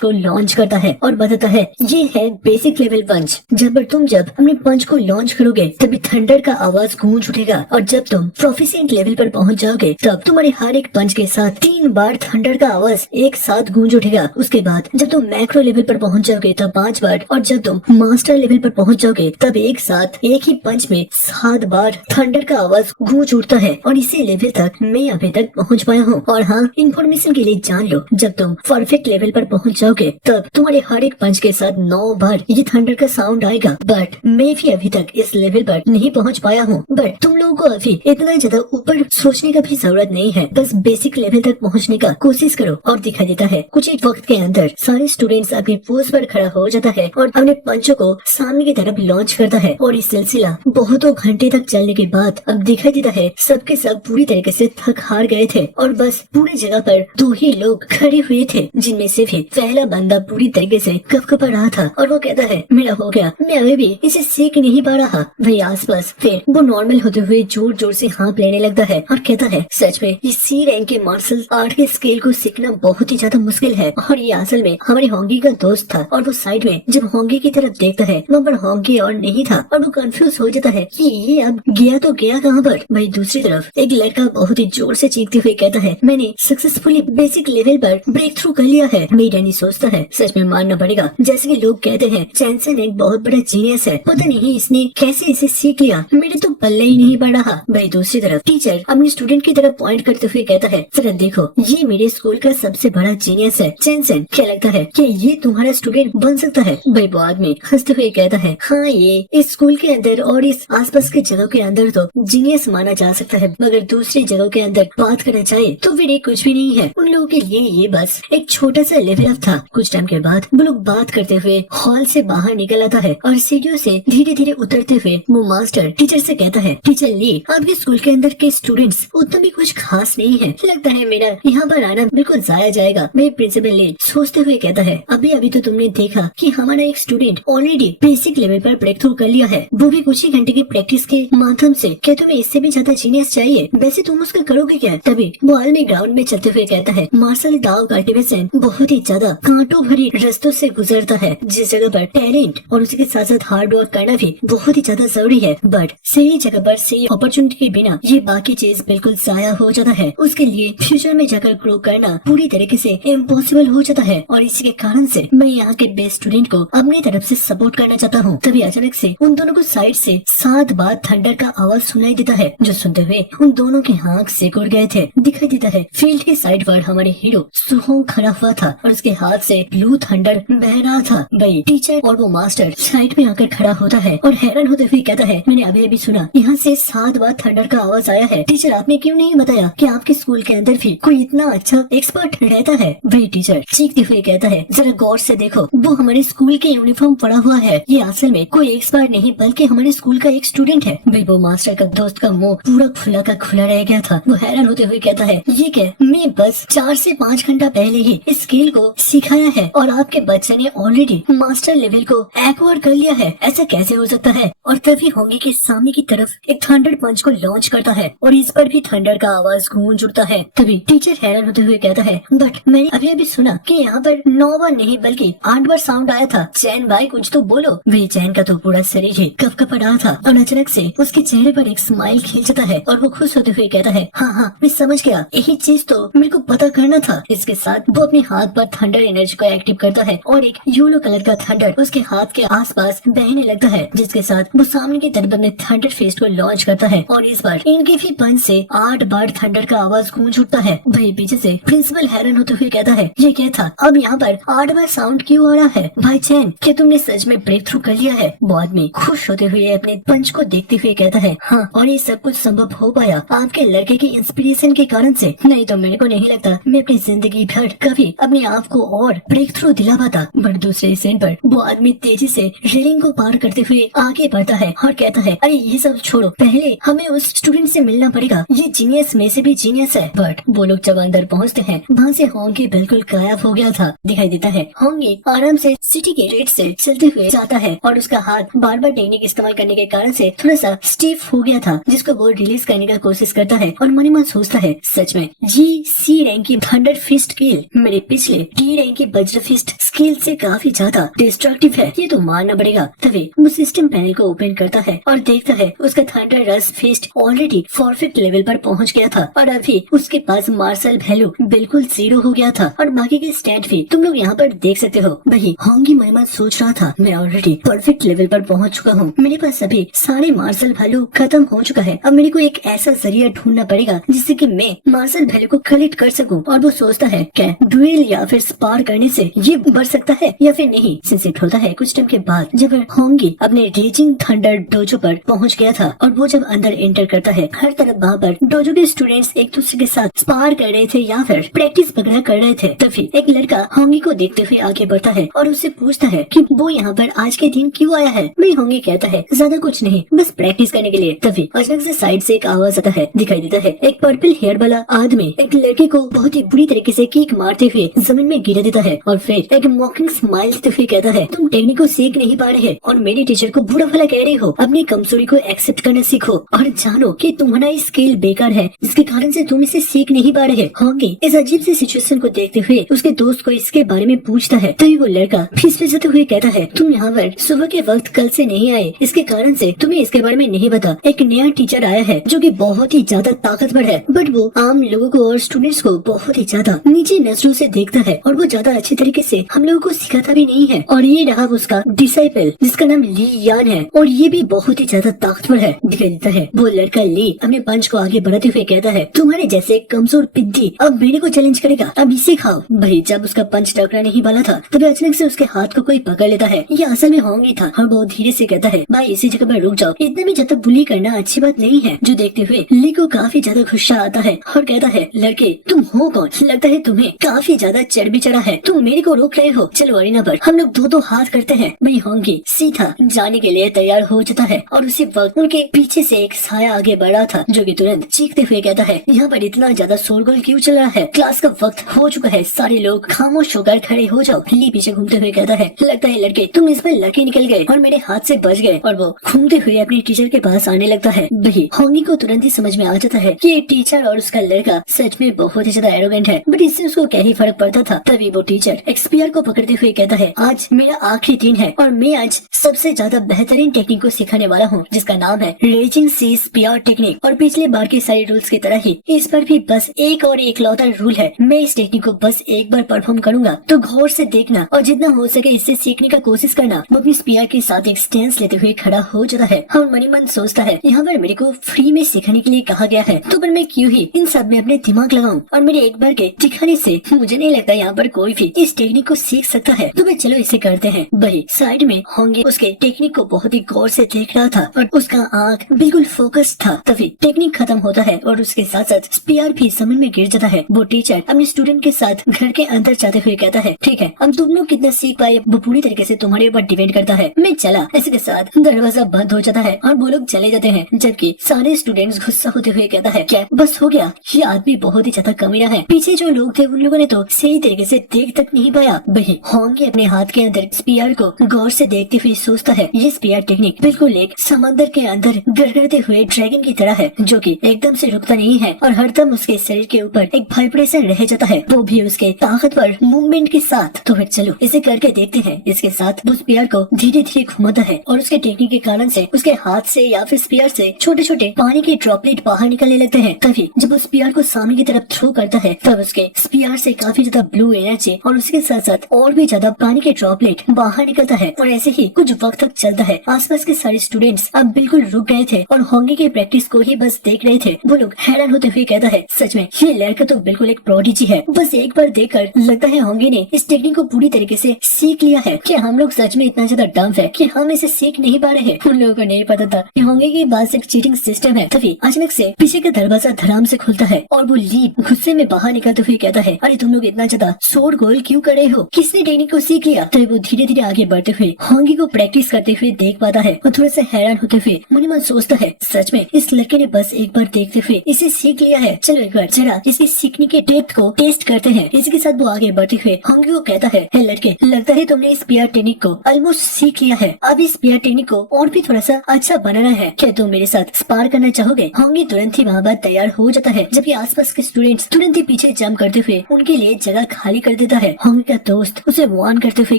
को लॉन्च करता है और बताता है ये है बेसिक लेवल पंच। जब अपने पंच को लॉन्च करोगे तभी थंडर का आवाज गूंज उठेगा और जब तुम प्रोफिशिएंट लेवल पर पहुंच जाओगे तब तुम्हारे हर एक पंच के साथ 3 बार थंडर का आवाज एक साथ गूंज उठेगा। उसके बाद जब तुम मैक्रो लेवल पर पहुंच जाओगे तब 5 बार और जब तुम मास्टर लेवल पर पहुंच जाओगे तब एक साथ एक ही पंच में 7 बार थंडर का आवाज गूंज उठता है। और इसी लेवल तक मैं अभी तक पहुंच पाया हूँ। और हाँ, इन्फॉर्मेशन के लिए जान लो, जब तुम परफेक्ट लेवल पर पहुंच जाओगे तब तुम्हारे हर एक पंच के साथ 9 बार ये थंडर का साउंड आएगा। बट मैं भी अभी तक इस लेवल पर नहीं पहुंच पाया हूँ। बट तुम लोगों को अभी इतना ज्यादा ऊपर सोचने का भी जरूरत नहीं है, बस बेसिक लेवल तक पहुंचने का कोशिश करो। और दिखा देता है कुछ एक वक्त के अंदर सारे स्टूडेंट्स अपनी पोज पर खड़ा हो जाता है और अपने पंचों को सामने की तरफ लॉन्च करता है। और इस सिलसिला बहुतों घंटे तक चलने के बाद अब दिखाई देता है सबके सब पूरी तरीके से थक हार गए थे और बस पूरी जगह पर 2 ही लोग खड़े हुए थे, जिनमें से भी पहला बंदा पूरी तरीके से कपकपा रहा था और वो कहता है मेरा हो गया, मैं अभी भी इसे सीख नहीं पा रहा। वही आसपास फिर वो नॉर्मल होते हुए जोर जोर से हाँप लेने लगता है और कहता है सच में इस सी रैंक के मार्शल आर्ट के स्केल को सीखना बहुत ही ज्यादा मुश्किल है। और ये असल में हमारे होंगी का दोस्त था। और वो साइड में जब होंगी की तरफ देखता है वहाँ पर होंगी और नहीं था और वो कंफ्यूज हो जाता है कि ये अब गया तो गया कहाँ पर। वही दूसरी तरफ एक लड़का बहुत ही जोर से चीखते हुए कहता है मैंने सक्सेसफुली बेसिक लेवल पर ब्रेक थ्रू कर लिया है। मेरी डैनी सोचता है सच में मानना पड़ेगा, जैसे कि लोग कहते हैं चैंसन एक बहुत बड़ा जीनियस है, पता नहीं इसने कैसे इसे सीख लिया, मेरे तो पल्ले ही नहीं पड़ रहा। वही दूसरी तरफ टीचर अपने स्टूडेंट की तरफ पॉइंट करते हुए कहता है जरा देखो ये मेरे स्कूल का सबसे बड़ा जीनियस है चैंसन, क्या लगता है कि ये तुम्हारा स्टूडेंट बन सकता है। वही वो आदमी हंसते हुए कहता है हाँ ये इस स्कूल के अंदर और इस आसपास के जगह के अंदर तो जीनियस माना जा सकता है, मगर दूसरी जगह के अंदर बात करा जाए तो फिर ये कुछ भी नहीं है। उन लोगों के लिए ये बस एक छोटा सा लेवल अप था। कुछ टाइम के बाद वो लोग बात करते हुए हॉल से बाहर निकल आता है और सीढ़ियों से धीरे धीरे उतरते हुए वो मास्टर टीचर से कहता है टीचर ली आपके स्कूल के अंदर के स्टूडेंट्स उतना भी कुछ खास नहीं है, लगता है मेरा यहाँ पर आना बिल्कुल जाया जाएगा। मेरे प्रिंसिपल ली सोचते हुए कहता है अभी अभी तो तुमने देखा कि हमारा एक स्टूडेंट ऑलरेडी बेसिक लेवल पर ब्रेक थ्रू कर लिया है, वो भी कुछ ही घंटे की प्रैक्टिस के माध्यम से। क्या तुम्हें इससे भी ज्यादा जीनियस चाहिए? वैसे तुम उसका करोगे क्या? तभी वो आदमी ग्राउंड में चलते हुए कहता है मार्शल दाव कल्टीवेशन बहुत ही ज्यादा कांटों भरी रास्तों से गुजरता है, जिस जगह पर टैलेंट और उसके साथ साथ हार्ड वर्क करना भी बहुत ही ज्यादा जरूरी है। बट सही जगह पर सही अपॉर्चुनिटी के बिना ये बाकी चीज बिल्कुल जाया हो जाता है। उसके लिए फ्यूचर में जाकर ग्रो करना पूरी तरीके से इम्पॉसिबल हो जाता है और इसी के कारण से मैं यहाँ के बेस्ट स्टूडेंट को अपनी तरफ से सपोर्ट करना चाहता हूँ। तभी अचानक से उन दोनों को साइड से 7 बार थंडर का आवाज सुनाई देता है, जो सुनते हुए उन दोनों के आंख सिकुड़ गए थे। दिखाई देता है फील्ड के साइड पर हमारे हीरो सुहोंग खड़ा हुआ था और उसके हाथ से ब्लू थंडर बह रहा था। वही टीचर और वो मास्टर साइड में आकर खड़ा होता है और हैरान होते हुए कहता है मैंने अभी अभी सुना यहाँ से 7 बार थंडर का आवाज आया है। टीचर आपने क्यों नहीं बताया कि आपके स्कूल के अंदर भी कोई इतना अच्छा एक्सपर्ट रहता है? वही टीचर चीखते हुए कहता है जरा गौर से देखो, वो हमारे स्कूल के यूनिफॉर्म पड़ा हुआ है, ये असल में कोई एक्सपर्ट नहीं बल्कि हमारे स्कूल का एक स्टूडेंट है। वही वो मास्टर का दोस्त का मुंह पूरा खुला का खुला रह गया था। वो हैरान होते हुए कहता है ये क्या, मैं बस 4 से 5 घंटा पहले ही इस स्किल को सिखाया है और आपके बच्चे ने ऑलरेडी मास्टर लेवल को एक्वायर कर लिया है, ऐसा कैसे हो सकता है? और तभी होंगी के सामने की तरफ एक थंडर पंच को लॉन्च करता है और इस पर भी थंडर का आवाज गूंज उठता है। तभी टीचर हैरान होते हुए कहता है बट मैंने अभी अभी सुना कि यहाँ पर 9 बार नहीं बल्कि 8 बार साउंड आया था। चैन भाई कुछ तो बोलो। वे चैन का तो पूरा शरीर ही कपकपा रहा था और अचानक से उसके चेहरे पर एक स्माइल खिल जाता है और वो खुश होते हुए कहता है हाँ हाँ मैं समझ गया, यही चीज तो मेरे को पता करना था। इसके साथ वो अपने हाथ पर थंडर एनर्जी को एक्टिव करता है और एक येलो कलर का थंडर उसके हाथ के आसपास बहने लगता है, जिसके साथ वो सामने की तरफ अपने थंडर फेस्ट को लॉन्च करता है और इस बार इनके भी पंच से 8 बार थंडर का आवाज गूंज उठता है। वही पीछे से प्रिंसिपल हैरान होते हुए कहता है ये क्या था, अब यहाँ पर 8 बार साउंड क्यों आ रहा है? भाई चैन क्या तुमने सच में ब्रेक थ्रू कर लिया है? वो आदमी खुश होते हुए अपने पंच को देखते हुए कहता है हाँ, और ये सब कुछ संभव हो पाया आपके लड़के की इंस्पिरेशन के कारण से, नहीं तो मेरे को नहीं लगता मैं अपनी जिंदगी भर कभी अपने आप को और ब्रेक थ्रू दिला पाता। बट दूसरे सीन पर वो आदमी तेजी से रेलिंग को पार करते हुए आगे बढ़ता है और कहता है अरे ये सब छोड़ो, पहले हमें उस स्टूडेंट से मिलना पड़ेगा, ये जीनियस में से भी जीनियस है। बट वो लोग लोग जब अंदर पहुँचते हैं वहाँ से होंगी बिल्कुल गायब हो गया था दिखाई देता है। होंगी आराम से सिटी के रेट से चलते हुए जाता है और उसका हाथ बार बार टेक्निक इस्तेमाल करने के कारण से थोड़ा सा स्टिफ हो गया था, जिसको वो रिलीज करने का कोशिश करता है और मन ही मन सोचता है सच में ये सी रैंक की थंडर फिस्ट स्किल मेरे पिछले डी रैंक की वज्र फिस्ट स्किल से काफी ज्यादा डिस्ट्रक्टिव है, ये तो मानना पड़ेगा। तभी वो सिस्टम पैनल को ओपन करता है और देखता है उसका थंडर रस फिस्ट ऑलरेडी परफेक्ट लेवल पर पहुंच गया था और अभी उसके पास मार्शल वैल्यू बिल्कुल 0 हो गया था और बाकी के स्टैट भी तुम लोग यहाँ पर देख सकते हो। वही होंगी मन मन सोच रहा था मैं ऑलरेडी परफेक्ट लेवल पर पहुंच चुका हूँ, मेरे पास अभी सारे मार्शल वैल्यू खत्म हो चुका है, अब मेरे को एक ऐसा जरिया ढूंढना पड़ेगा जिससे कि मैं मार्शल वैल्यू को कलेक्ट कर सकूं। और वो सोचता है क्या ड्यूएल या फिर स्पार करने से ये बढ़ सकता है या फिर नहीं। सिंसिट होता है कुछ टाइम के बाद जब होंगी अपने रेजिंग थंडर डोजो पर पहुंच गया था और वो जब अंदर एंटर करता है हर तरफ वहाँ पर डोजो के स्टूडेंट्स एक दूसरे के साथ स्पार कर रहे थे या फिर प्रैक्टिस वगैरह कर रहे थे। तभी एक लड़का होंगी को देखते हुए आगे बढ़ता है और उससे पूछता है कि वो यहाँ पर आज के दिन क्यों आया है। वही होंगी कहता है ज्यादा कुछ नहीं, बस प्रैक्टिस करने के लिए। तभी अचानक से साइड से एक आवाज आता है दिखाई देता है एक पर्पल हेयर वाला आदमी एक लड़के को बहुत ही बुरी तरीके से किक मारते हुए जमीन में गिरा देता है और फिर एक मॉकिंग स्माइल देते हुए कहता है तुम टेक्निक को सीख नहीं पा रहे और मेरे टीचर को बुरा भला कह रहे हो, अपनी कमजोरी को एक्सेप्ट करना सीखो और जानो कि तुम्हारा स्किल बेकार है जिसके कारण से तुम इसे सीख नहीं पा रहे। होंगी इस अजीब सी सिचुएशन को देखते हुए उसके दोस्त को इसके बारे में पूछता है तभी वो लड़का फिसफिसाते हुए कहता है तुम यहाँ पर सुबह के वक्त कल से नहीं आए, इसके कारण से तुम्हें इसके बारे में नहीं पता। एक नया टीचर आया है जो कि बहुत ही ज्यादा ताकतवर है बट वो आम लोगों को और स्टूडेंट्स को बहुत ही ज्यादा नीचे नजरों से देखता है और वो ज्यादा अच्छे तरीके से हम लोगों को सिखाता भी नहीं है। और ये रहा उसका डिसाइपल जिसका नाम ली यान है और ये भी बहुत ही ज्यादा ताकतवर है दिखाई देता है। वो लड़का ली अपने पंच को आगे बढ़ाते हुए कहता है तुम्हारे जैसे कमजोर पिद्दी अब मेरे को चैलेंज करेगा, अब इसे खाओ। भाई जब उसका पंच टकराने ही वाला था तभी अचानक से उसके हाथ को कोई पकड़ लेता है, ये असल में होंगी था और वो धीरे से कहता है भाई इसी जगह पर रुक जाओ, इतने में ज्यादा बुली करना अच्छी बात नहीं है। जो देखते हुए ली को काफी ज्यादा गुस्सा आता है और कहता है लड़के तुम हो कौन, लगता है तुम्हें काफी ज्यादा चर्बी चढ़ा है, तुम मेरे को रोक रहे हो, चलो अरीना पर हम लोग दो हाथ करते हैं। वही होंगी सीधा जाने के लिए तैयार हो जाता है और उसी वक्त उनके पीछे से एक साया आगे बढ़ा था जो कि तुरंत चीखते हुए कहता है यहाँ पर इतना ज्यादा शोरगुल क्यों चल रहा है, क्लास का वक्त हो चुका है, सारे लोग खामोश होकर खड़े हो जाओ। ली पीछे घूमते हुए कहता है लगता है लड़के तुम इस पर लकी निकल गए और मेरे हाथ से बच गए और वो घूमते हुए अपने टीचर के पास आने लगता है। वही होंगी को तुरंत ही समझ में आ जाता है कि टीचर और उसका लड़का सच में बहुत ही ज्यादा एरोगेंट है बट इससे उसको क्या ही फर्क पड़ता था। तभी वो टीचर एक स्पीयर को पकड़ते हुए कहता है आज मेरा आखिरी दिन है और मैं आज सबसे ज्यादा बेहतरीन टेक्निक को सिखाने वाला हूँ जिसका नाम है रेजिंग सी स्पीयर टेक्निक। और पिछले बार के सारे रूल्स की तरह ही इस पर भी बस एक और एक लौता रूल है, मैं इस टेक्निक को बस एक बार परफॉर्म करूंगा तो गौर से देखना और जितना हो सके इससे सीखने का कोशिश करना। वो अपनी स्पीयर के साथ एक स्टैंस लेते हुए खड़ा हो जाता है और मनी मन सोचता है यहाँ पर मेरे को फ्री में सिखाने के लिए कहा गया है तो पर मैं क्यों ही इन सब में अपने दिमाग लगाऊं और मेरे एक बार के दिखाने से मुझे नहीं लगता यहाँ पर कोई भी इस टेक्निक को सीख सकता है, तो मैं चलो इसे करते हैं। वही साइड में होंगे उसके टेक्निक को बहुत ही गौर से देख रहा था और उसका आंख बिल्कुल फोकस था। तभी टेक्निक खत्म होता है और उसके साथ साथ स्पीयर भी जमीन में गिर जाता है। वो टीचर अपने स्टूडेंट के साथ घर के अंदर जाते हुए कहता है ठीक है अब तुम लोग कितना सीख पाए वो पूरी तरीके से तुम्हारे ऊपर डिपेंड करता है, मैं चला। इसी के साथ दरवाजा बंद हो जाता है और वो लोग चले जाते हैं जबकि सारे स्टूडेंट्स गुस्सा होते हुए कहता है क्या बस हो गया, ये आदमी बहुत ही ज्यादा कमीना है, पीछे जो लोग थे उन लोगों ने तो सही तरीके से देख तक नहीं पाया। वही होंगे अपने हाथ के अंदर स्पीयर को गौर से देखते हुए सोचता है ये स्पीयर टेक्निक बिल्कुल एक समंदर के अंदर गड़गड़ाते हुए ड्रैगन की तरह है जो कि एकदम से रुकता नहीं है और हरदम उसके शरीर के ऊपर एक वाइब्रेशन रह जाता है, वो भी उसके ताकतवर मूवमेंट के साथ। तो फिर चलो इसे करके देखते हैं। इसके साथ वो स्पीयर को धीरे धीरे घुमाता है और उसके टेक्निक के कारण से उसके हाथ से या फिर स्पीयर से छोटे छोटे पानी के ड्रॉपलेट बाहर निकलने लगते हैं। तभी जब वो स्पीयर को सामने की तरफ थ्रो करता है तब उसके स्पीयर से काफी ज्यादा ब्लू एनर्जी और उसके साथ साथ और भी ज्यादा पानी के ड्रॉपलेट बाहर निकलता है और ऐसे ही कुछ वक्त तक चलता है। आसपास के सारे स्टूडेंट्स अब बिल्कुल रुक गए थे और होंगे की प्रैक्टिस को ही बस देख रहे थे। वो लोग हैरान होते हुए कहता है सच में ये लड़का तो बिल्कुल एक प्रोडिजी है, बस एक बार देखकर लगता है होंगे ने इस टेक्निक को पूरी तरीके से सीख लिया है। क्या हम लोग सच में इतना ज्यादा डम्ब है कि हम इसे सीख नहीं पा रहे। उन लोगों को नहीं पता था कि होंगे के पास एक चीटिंग सिस्टम है। तभी अचानक से पीछे का दरवाजा धड़ाम से खुलता है और वो लीप गुस्से में बाहर निकलते हुए कहता है अरे तुम लोग इतना ज्यादा शोर गोल क्यों कर रहे हो, किसने टेक्निक को सीख लिया। तभी वो धीरे धीरे आगे बढ़ते हुए होंगे को प्रैक्टिस करते हुए देख पाता है और थोड़ा सा हैरान होते हुए मन ही मन सोचता है सच में इस लड़के ने बस एक बार देखते हुए इसे सीख लिया है, चलो एक बार जरा दोबारा इसकी सीखने के डेप्थ को टेस्ट करते हैं। इसी के साथ वो आगे बढ़ते हुए होंगी को कहता है, हे लड़के, लगता है तुमने इस पीआर टेक्निक को ऑलमोस्ट सीख लिया है। अब इस पीआर टेक्निक को और भी थोड़ा सा अच्छा बनाना है। क्या तुम मेरे साथ स्पार करना चाहोगे? होंगी तुरंत ही वहाँ पर तैयार हो जाता है, जबकि आसपास के स्टूडेंट्स तुरंत ही पीछे जंप करते हुए उनके लिए जगह खाली कर देता है। होंगी का दोस्त उसे वार्न करते हुए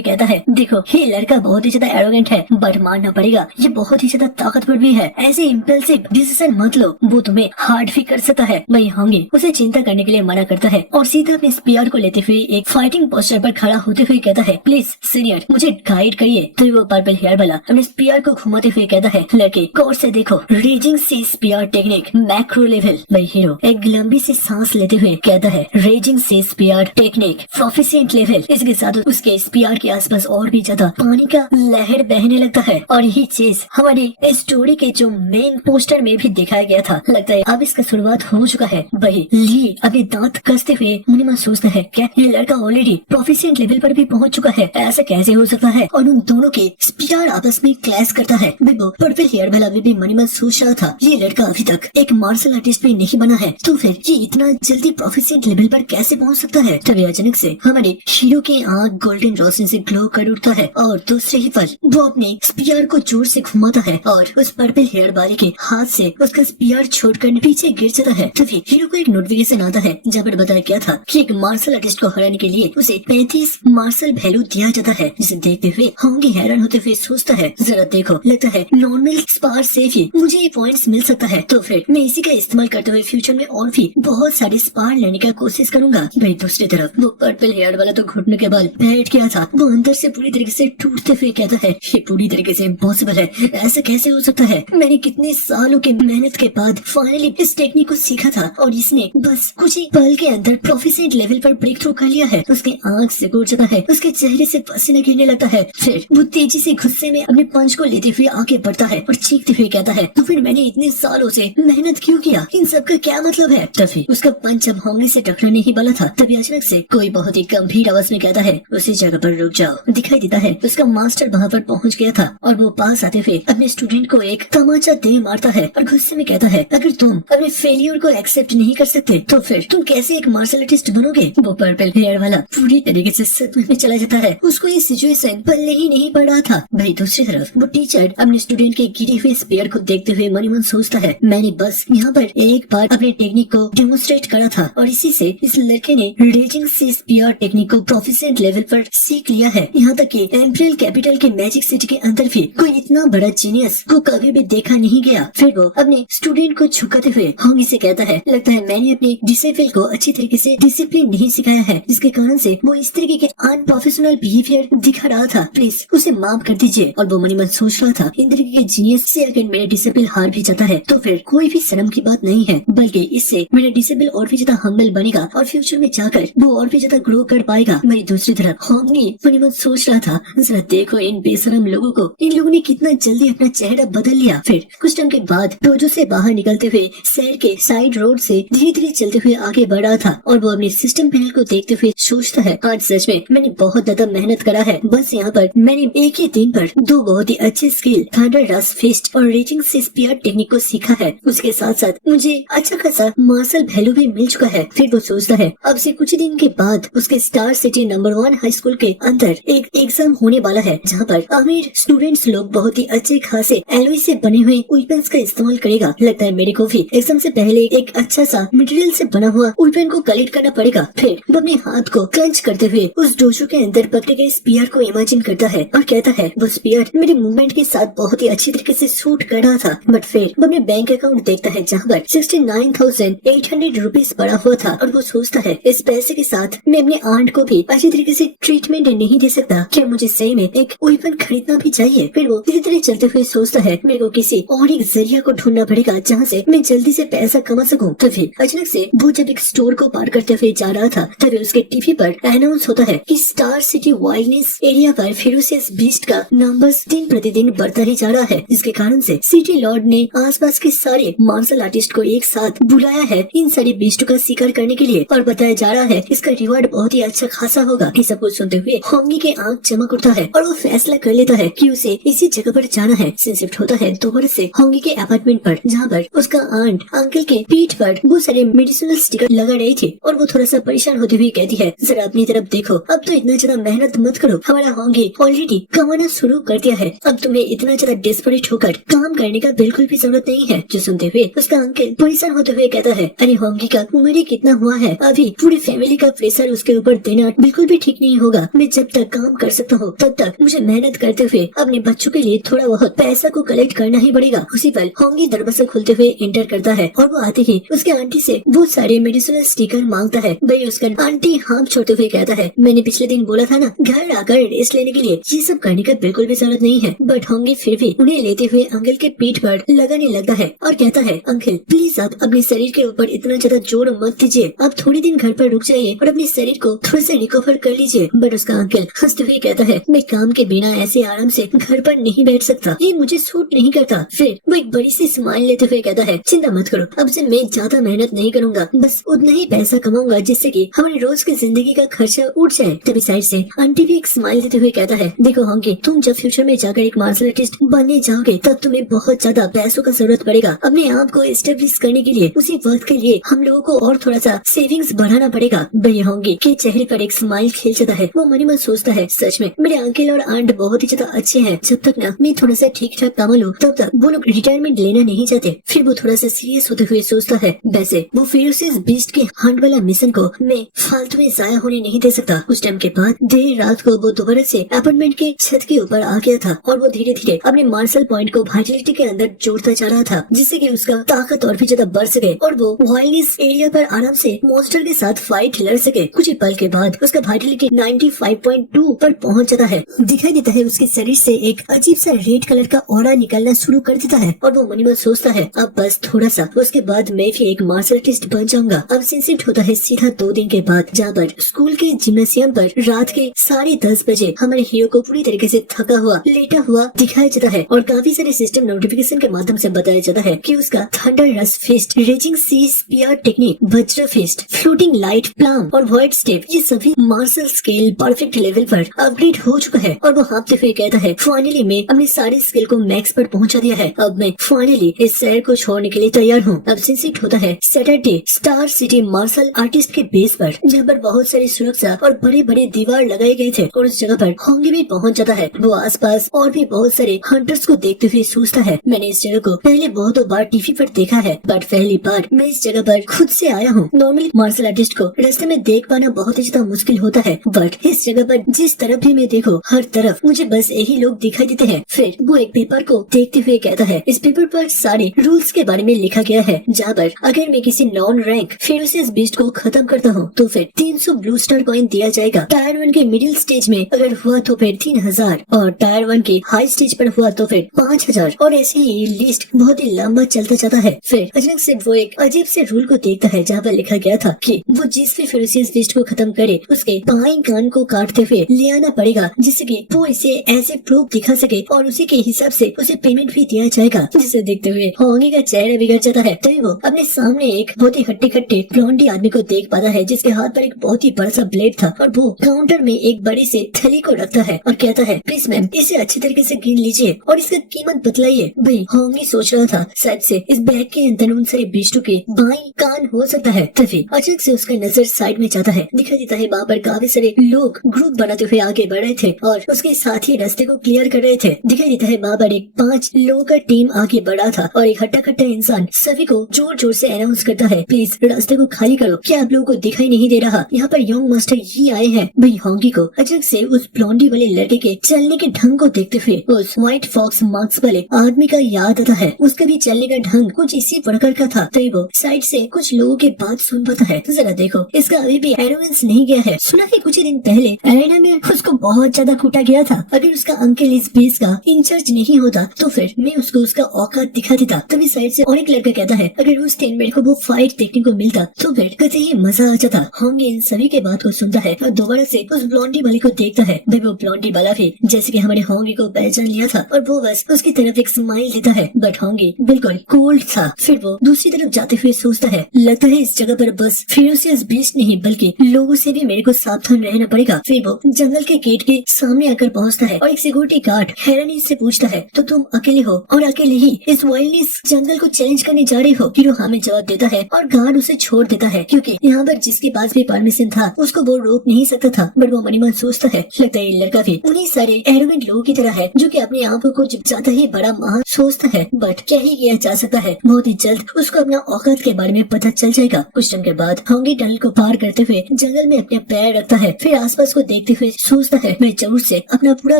कहता है, देखो ये लड़का बहुत ही ज्यादा एरोगेंट है, बट मानना पड़ेगा ये बहुत ही ज्यादा ताकतवर भी है। ऐसे इम्पल्सिव डिसीजन मत लो, वो तुम्हें हार्ट भी कर सकता है। वही होंगी उसे चिंता करने के लिए मना करता है और सीधा अपने स्पीयर को लेते हुए एक फाइटिंग पोस्टर पर खड़ा होते हुए कहता है, प्लीज सीनियर मुझे गाइड करिए। तो वो पर्पल हेयर वाला अपने स्पीयर को घुमाते हुए कहता है, लड़के गौर से देखो, रेजिंग सी स्पीयर टेक्निक मैक्रो लेवल। वही हीरो एक लंबी सी सांस लेते हुए कहता है, रेजिंग सी स्पीयर टेक्निक प्रोफिशिएंट लेवल। इसके साथ उसके स्पीयर के आसपास और भी ज्यादा पानी का लहर बहने लगता है और यही चीज हमारी स्टोरी के जो मेन पोस्टर में भी दिखाया गया था। लगता है अब इसका शुरुआत हो चुका है। वही ली अपने दांत कसते हुए मन में सोचता है, क्या ये लड़का ऑलरेडी प्रोफिशिएंट लेवल पर भी पहुंच चुका है? ऐसा कैसे हो सकता है? और उन दोनों के स्पीयर आपस में क्लैश करता है। बिबो पर्पल हेयर वाला भी मन में सोच रहा था, ये लड़का अभी तक एक मार्शल आर्टिस्ट भी नहीं बना है, तो फिर ये इतना जल्दी प्रोफिशिएंट लेवल पर कैसे पहुंच सकता है? तभी अचानक से हमारे हीरो की आंख गोल्डन रोशनी से ग्लो कर उठता है और दूसरे ही पल वो अपने स्पीयर को जोर से घुमाता है और उस पर्पल हेयर वाले के हाथ से उसका स्पीयर छोड़कर पीछे गिर जाता है। तभी हीरो को एक नोटिफिकेशन आता है जहाँ पर बताया गया था कि एक मार्शल आर्टिस्ट को हराने के लिए उसे 35 मार्शल वैल्यू दिया जाता है, जिसे देखते हुए होंगी हैरान होते हुए सोचता है, जरा देखो, लगता है नॉर्मल स्पार से ही मुझे ये पॉइंट्स मिल सकता है, तो फिर मैं इसी का इस्तेमाल करते हुए फ्यूचर में और भी बहुत सारे स्पार लेने का कोशिश करूंगा। भाई दूसरी तरफ वो पर्पल हेयर वाला तो घुटने के बल बैठ गया था। वो अंदर से पूरी तरीके से टूटते हुए कहता है, ये पूरी तरीके से इम्पॉसिबल है, ऐसा कैसे हो सकता है? मैंने कितने सालों की मेहनत के बाद फाइनली इस टेक्निक को सीखा था और इसने बस कुछ ही पल के अंदर प्रोफिशिएंट लेवल पर ब्रेक थ्रू कर लिया है। उसके आंख से गुड़ जाता है, उसके चेहरे से पसीना गिरने लगता है। फिर वो तेजी से गुस्से में अपने पंच को लेते हुए आगे बढ़ता है और चीखते हुए कहता है, तो फिर मैंने इतने सालों से मेहनत क्यों किया? इन सब का क्या मतलब है? तभी उसका पंच अब होंगी से टकराने ही वाला था, तभी अचानक से कोई बहुत ही गंभीर आवाज में कहता है, उसी जगह पर रुक जाओ। दिखाई देता है उसका मास्टर वहाँ पर पहुँच गया था और वो पास आते हुए अपने स्टूडेंट को एक तमाचा दे मारता है और गुस्से में कहता है, अगर तुम अपने फेलियर को एक्सेप्ट नहीं कर सकते तो फिर तुम कैसे एक मार्शल आर्टिस्ट बनोगे? वो पर्पल हेयर वाला पूरी तरीके से सदमे में चला जाता है। उसको ये सिचुएशन पहले ही नहीं पड़ रहा था। भाई दूसरी तरफ वो टीचर अपने स्टूडेंट के गिरे हुए स्पीयर को देखते हुए मन ही मन सोचता है, मैंने बस यहाँ पर एक बार अपने टेक्निक को डेमोन्स्ट्रेट करा था और इसी से इस लड़के ने रेजिंग सी स्पीयर टेक्निक को प्रोफिशिएंट लेवल पर सीख लिया है। यहाँ तक कि एम्परियल कैपिटल के मैजिक सिटी के अंदर भी कोई इतना बड़ा जीनियस को कभी भी देखा नहीं गया। फिर वो अपने स्टूडेंट को झुकाते हुए होंगी से कहता है, लगता है मैंने अपने डिसिपल को अच्छी तरीके से डिसिप्लिन नहीं सिखाया है, जिसके कारण से वो इस तरीके के अनप्रोफेशनल बिहेवियर दिखा रहा था, प्लीज उसे माफ कर दीजिए। और वो मन ही मन सोच रहा था, इन तरीके के जीनियस से अगर मेरा डिसिपल हार भी जाता है तो फिर कोई भी शर्म की बात नहीं है, बल्कि इससे मेरा डिसिपल और भी ज्यादा हम्बल बनेगा और फ्यूचर में जाकर वो और भी ज्यादा ग्रो कर पाएगा। मेरी दूसरी तरफ होंगी मन ही मन सोच रहा था, जरा देखो इन बेशरम लोगों को, इन लोगों ने कितना जल्दी अपना चेहरा बदल लिया। फिर कुछ टाइम के बाद डोजो से बाहर निकलते हुए शहर के साइड रोड से धीरे धीरे चलते हुए आगे बढ़ रहा था और वो अपने सिस्टम पैनल को देखते हुए सोचता है, आज सच में मैंने बहुत ज्यादा मेहनत करा है। बस यहाँ पर मैंने एक ही दिन पर दो बहुत ही अच्छे स्किल थंडर रस फिस्ट और रेजिंग सी स्पीयर टेक्निक को सीखा है। उसके साथ साथ मुझे अच्छा खासा मार्शल वैल्यू भी मिल चुका है। फिर वो सोचता है, अब से कुछ दिन के बाद उसके star city number 1 high school के अंदर एक एग्जाम होने वाला है, जहाँ पर अमीर स्टूडेंट्स लोग बहुत ही अच्छे खासे एलॉय से बने हुए वेपन्स का इस्तेमाल करेगा। लगता है मेरे को भी एग्जाम से पहले एक अच्छा सा मटेरियल से बना हुआ वेपन को कलेक्ट करना पड़ेगा। फिर वो अपने हाथ को क्लेंच करते हुए उस डोजो के अंदर पकड़े गए स्पीयर को इमेजिन करता है और कहता है, वो स्पीयर मेरे मूवमेंट के साथ बहुत ही अच्छी तरीके से सूट कर रहा था। बट फिर वो अपने बैंक अकाउंट देखता है जहाँ पर 69,800 रुपीज पड़ा हुआ था और वो सोचता है, इस पैसे के साथ मैं अपने आंट को भी अच्छी तरीके से ट्रीटमेंट नहीं दे सकता, क्या मुझे सही में एक वेपन खरीदना भी चाहिए। फिर वो धीरे धीरे चलते हुए सोचता है, मेरे को किसी और एक जरिया को ढूंढना पड़ेगा जहाँ से मैं जल्दी से पैसा कमा सकूं। तो फिर अचानक से वो जब एक स्टोर को पार करते हुए जा रहा था, तभी उसके टीवी पर अनाउंस होता है कि स्टार सिटी वाइल्डनेस एरिया पर फेरोसियस बीस्ट का नंबर्स दिन प्रतिदिन बढ़ता ही जा रहा है, जिसके कारण से सिटी लॉर्ड ने आसपास के सारे मार्शल आर्टिस्ट को एक साथ बुलाया है इन सारे बीस्ट का शिकार करने के लिए और बताया जा रहा है इसका रिवार्ड बहुत ही अच्छा खासा होगा। ये सब कुछ सुनते हुए होंगी के आंख चमक उठता है और वो फैसला कर लेता है कि उसे इसी जगह पर जाना है। शिफ्ट होता है दोबारा से होंगी के अपार्टमेंट पर, जहाँ पर उसका आंट अंकल के पीठ पर वो सारे मेडिसिनल स्टिकर लगा रही थी और वो थोड़ा सा परेशान होती हुई कहती है, जरा अपनी तरफ देखो, अब तो इतना ज्यादा मेहनत मत करो, हमारा होंगी ऑलरेडी कमाना शुरू कर दिया है, अब तुम्हें इतना ज्यादा डेस्परेट होकर काम करने का बिल्कुल भी जरूरत नहीं है। जो सुनते हुए उसका अंकल परेशान होते हुए कहता है, अरे होंगी का उम्र ही कितना हुआ है, अभी पूरी फैमिली का प्रेशर उसके ऊपर देना बिल्कुल भी ठीक नहीं होगा। मैं जब तक काम कर सकता हूँ तब तक मुझे मेहनत करते हुए अपने बच्चों के लिए थोड़ा बहुत पैसा को कलेक्ट करना ही पड़ेगा। उसी पल होंगी दरवाजा खुलते हुए एंटर करता है और वो आते ही उसके आंटी से बहुत सारे मेडिसिनल स्टिकर मांगता है। भाई उसका आंटी हाथ छोड़ते हुए कहता है, मैंने पिछले दिन बोला था ना घर आकर रेस्ट लेने के लिए, ये सब करने का बिल्कुल भी जरूरत नहीं है। बट होंगी फिर भी उन्हें लेते हुए अंकल के पीठ पर लगाने लगता है और कहता है, अंकल प्लीज आप अपने शरीर के ऊपर इतना ज्यादा जोर मत दीजिए, आप थोड़ी दिन घर पर रुक जाइए और अपने शरीर को थोड़ा सा रिकवर कर लीजिए। बट उसका अंकल हंसते हुए कहता है, मैं काम के बिना ऐसे आराम से घर पर नहीं बैठ सकता, ये मुझे सूट नहीं करता। फिर वो एक बड़ी सी स्माइल लेते हुए कहता है, चिंता मत करो, अब से मैं ज्यादा मेहनत नहीं करूंगा, बस उतना ही पैसा कमाऊंगा जिससे कि हमारे रोज की जिंदगी का खर्चा उठ जाए। तभी साइड से आंटी भी एक स्माइल देते हुए कहता है, देखो होंगी तुम जब फ्यूचर में जाकर एक मार्शल आर्टिस्ट बनने जाओगे तब तुम्हें बहुत ज्यादा पैसों का जरूरत पड़ेगा। अपने आप को एस्टेब्लिश करने के लिए उसी वक्त के लिए हम लोगों को और थोड़ा सा सेविंग्स बढ़ाना पड़ेगा। भैया होंगी के चेहरे पर एक स्माइल खेल जाता है। वो मन ही मन सोचता है, सच में मेरे अंकल और आंट बहुत ही ज्यादा अच्छे हैं, जब तक ना मैं थोड़ा सा ठीक ठाक कमा लूं तब तक वो लोग रिटायरमेंट लेना नहीं चाहते। फिर वो थोड़ा सा सीरियस होते हुए सोचता है, वैसे वो फेरोसिस बीस्ट के हंट वाला मिशन को मैं फालतू में जाया होने नहीं दे सकता। कुछ टाइम के बाद देर रात को वो दोबारा से अपार्टमेंट के छत के ऊपर आ गया था और वो धीरे धीरे अपने मार्शल पॉइंट को वाइटलिटी के अंदर जोड़ता जा रहा था, जिससे कि उसका ताकत और भी ज्यादा बढ़ सके और वो वाइल्डनेस एरिया पर आराम से मॉन्स्टर के साथ फाइट लड़ सके। कुछ ही पल के बाद उसका वाइटलिटी 95.2 पर पहुंच जाता है। दिखाई देता है उसके शरीर से एक अजीब सा रेड कलर का ऑरा निकलना शुरू कर देता है और वो मन ही मन सोचता है, अब बस थोड़ा सा उसके बाद मैं भी एक मार्शल आर्टिस्ट बन जाऊंगा। अब सिंसिट होता है सीधा 2 दिन के बाद, जहाँ पर स्कूल के जिम्नासियम पर रात के 10:30 बजे हमारे हीरो को पूरी तरीके से थका हुआ लेटा हुआ दिखाया जाता है और काफी सारे सिस्टम नोटिफिकेशन के माध्यम से बताया जाता है कि उसका थंडर रस फिस्ट, रेजिंग सी स्पीयर टेक्निक, वज्र फिस्ट, फ्लोटिंग लाइट प्लाम और वाइट स्टेप, ये सभी मार्शल स्किल परफेक्ट लेवल पर अपग्रेड हो चुका है। और वो हाँफते हुए कहता है, फाइनली मैं अपने सारे स्किल को मैक्स पर पहुंचा दिया है, अब मैं फाइनली इस शहर को छोड़ने के लिए तैयार हूँ। अब सिंसिट होता है Saturday star city martial artist के बेस पर, जहाँ पर बहुत सारी सुरक्षा और बड़े बड़े दीवार लगाए गए थे और उस जगह पर होंगी भी पहुंच जाता है। वो आसपास और भी बहुत सारे हंटर्स को देखते हुए सोचता है, मैंने इस जगह को पहले बहुत बार टीवी पर देखा है, बट पहली बार मैं इस जगह पर खुद से आया हूँ। नॉर्मली मार्शल आर्टिस्ट को रास्ते में देख पाना बहुत ही ज्यादा मुश्किल होता है, बट इस जगह पर जिस तरफ भी मैं देखो हर तरफ मुझे बस यही लोग दिखाई देते हैं। फिर वो एक पेपर को देखते हुए कहता है, इस पेपर पर सारे रूल्स के बारे में लिखा गया है, जहाँ पर अगर मैं किसी नॉन रैंक फेरोसियस बीस्ट को खत्म करता हूँ तो फिर 300 ब्लू स्टार कॉइन दिया जाएगा। टायर 1 के मिडिल स्टेज में अगर हुआ तो फिर 3000 और टायर 1 के हाई स्टेज पर हुआ तो फिर 5000 और ऐसे ही लिस्ट बहुत ही लंबा चलता जाता है। फिर अचानक से वो एक अजीब से रूल को देखता है, जहाँ पर लिखा गया था कि वो जिस भी फेरोसियस बीस्ट को खत्म करे उसके बाएं कान को काटते हुए ले आना पड़ेगा, जिससे कि वो इसे ऐसे प्रूफ दिखा सके और उसी के हिसाब से उसे पेमेंट भी दिया जाएगा। जिसे देखते हुए होंगी का चेहरा बिगड़ जाता है। तभी वो अपने सामने एक बहुत ही हट्टे खट्टे ब्लॉन्डी आदमी को देख पाता है, जिसके हाथ पर एक बहुत ही बड़ा सा ब्लेड था और वो काउंटर में एक बड़ी से थैली को रखता है और कहता है, प्लीज मैम इसे अच्छी तरीके से गिन लीजिए और इसका कीमत बतलाइए। भाई होंगी सोच रहा था शायद से इस बैग के अंदर उन सारे बीस्टों के बाएं कान हो सकता है। तभी अचानक से उसका नजर साइड में जाता है, दिखाई देता है वहाँ पर काफी सारे लोग ग्रुप बनाते हुए आगे बढ़ रहे थे और उसके साथ ही रास्ते को क्लियर कर रहे थे। दिखाई देता है वहाँ पर एक 5 लोगों का टीम आगे बढ़ा था और एक हट्टा कट्टा इंसान सभी को जोर जोर से अनाउंस करता है, प्लीज रास्ते को खाली करो, क्या आप लोगों को दिखाई नहीं दे रहा, यहाँ पर यंग मास्टर ही आए हैं। भाई होंगी को अचानक से उस ब्लॉन्डी वाले लड़के के चलने के ढंग को देखते हुए उस व्हाइट फॉक्स मार्क्स वाले आदमी का याद आता है। उसका भी चलने का ढंग कुछ इसी प्रकार का था। तो वो साइड से कुछ लोगों के बात सुन पाता है, जरा देखो इसका अभी भी एरोगेंस नहीं गया है, सुना है कुछ ही दिन पहले एरेना में उसको बहुत ज्यादा कूटा गया था, अगर उसका अंकल इस बेस का इंचार्ज नहीं होता तो फिर मैं उसको उसका औकात दिखा देता। तभी साइड से और एक लड़का कहता है, अगर उस दिन मेरे को वो फाइट देखने को मिलता तो फिर कतई ही मजा आ जाता। होंगे इन सभी के बात को सुनता है और दोबारा से उस ब्लॉन्डी वाले को देखता है। भाई वो ब्लॉन्डी वाला भी जैसे कि हमारे होंगे को पहचान लिया था और वो बस उसकी तरफ एक स्माइल देता है, बट होंगे बिल्कुल कोल्ड था। फिर वो दूसरी तरफ जाते हुए सोचता है, लगता है इस जगह पर बस फेरोसियस बीस्ट नहीं बल्कि लोगों से भी मेरे को सावधान रहना पड़ेगा। फिर वो जंगल के गेट के सामने आकर पहुंचता है और एक सिक्योरिटी गार्ड हैरानी से पूछता है, तो तुम अकेले हो और अकेले ही इस वाइल्डनेस जंगल को चैलेंज करने जा रहे हो? हीरो हमें जवाब देता है, और गार्ड उसे छोड़ देता है क्योंकि यहाँ पर जिसके पास भी परमिशन था उसको वो रोक नहीं सकता था। बट वो मनी मन सोचता है लगता है ये लड़का भी उन्हीं सारे एरोगेंट लोगों की तरह है जो कि अपने आप को कुछ ज्यादा ही बड़ा महान सोचता है। बट क्या ही किया जा सकता है, बहुत ही जल्द उसको अपना औकात के बारे में पता चल जाएगा। कुछ टाइम के बाद होंगी टनल को पार करते हुए जंगल में अपने पैर रखता है, फिर आसपास को देखते हुए सोचता है मैं जरूर से अपना पूरा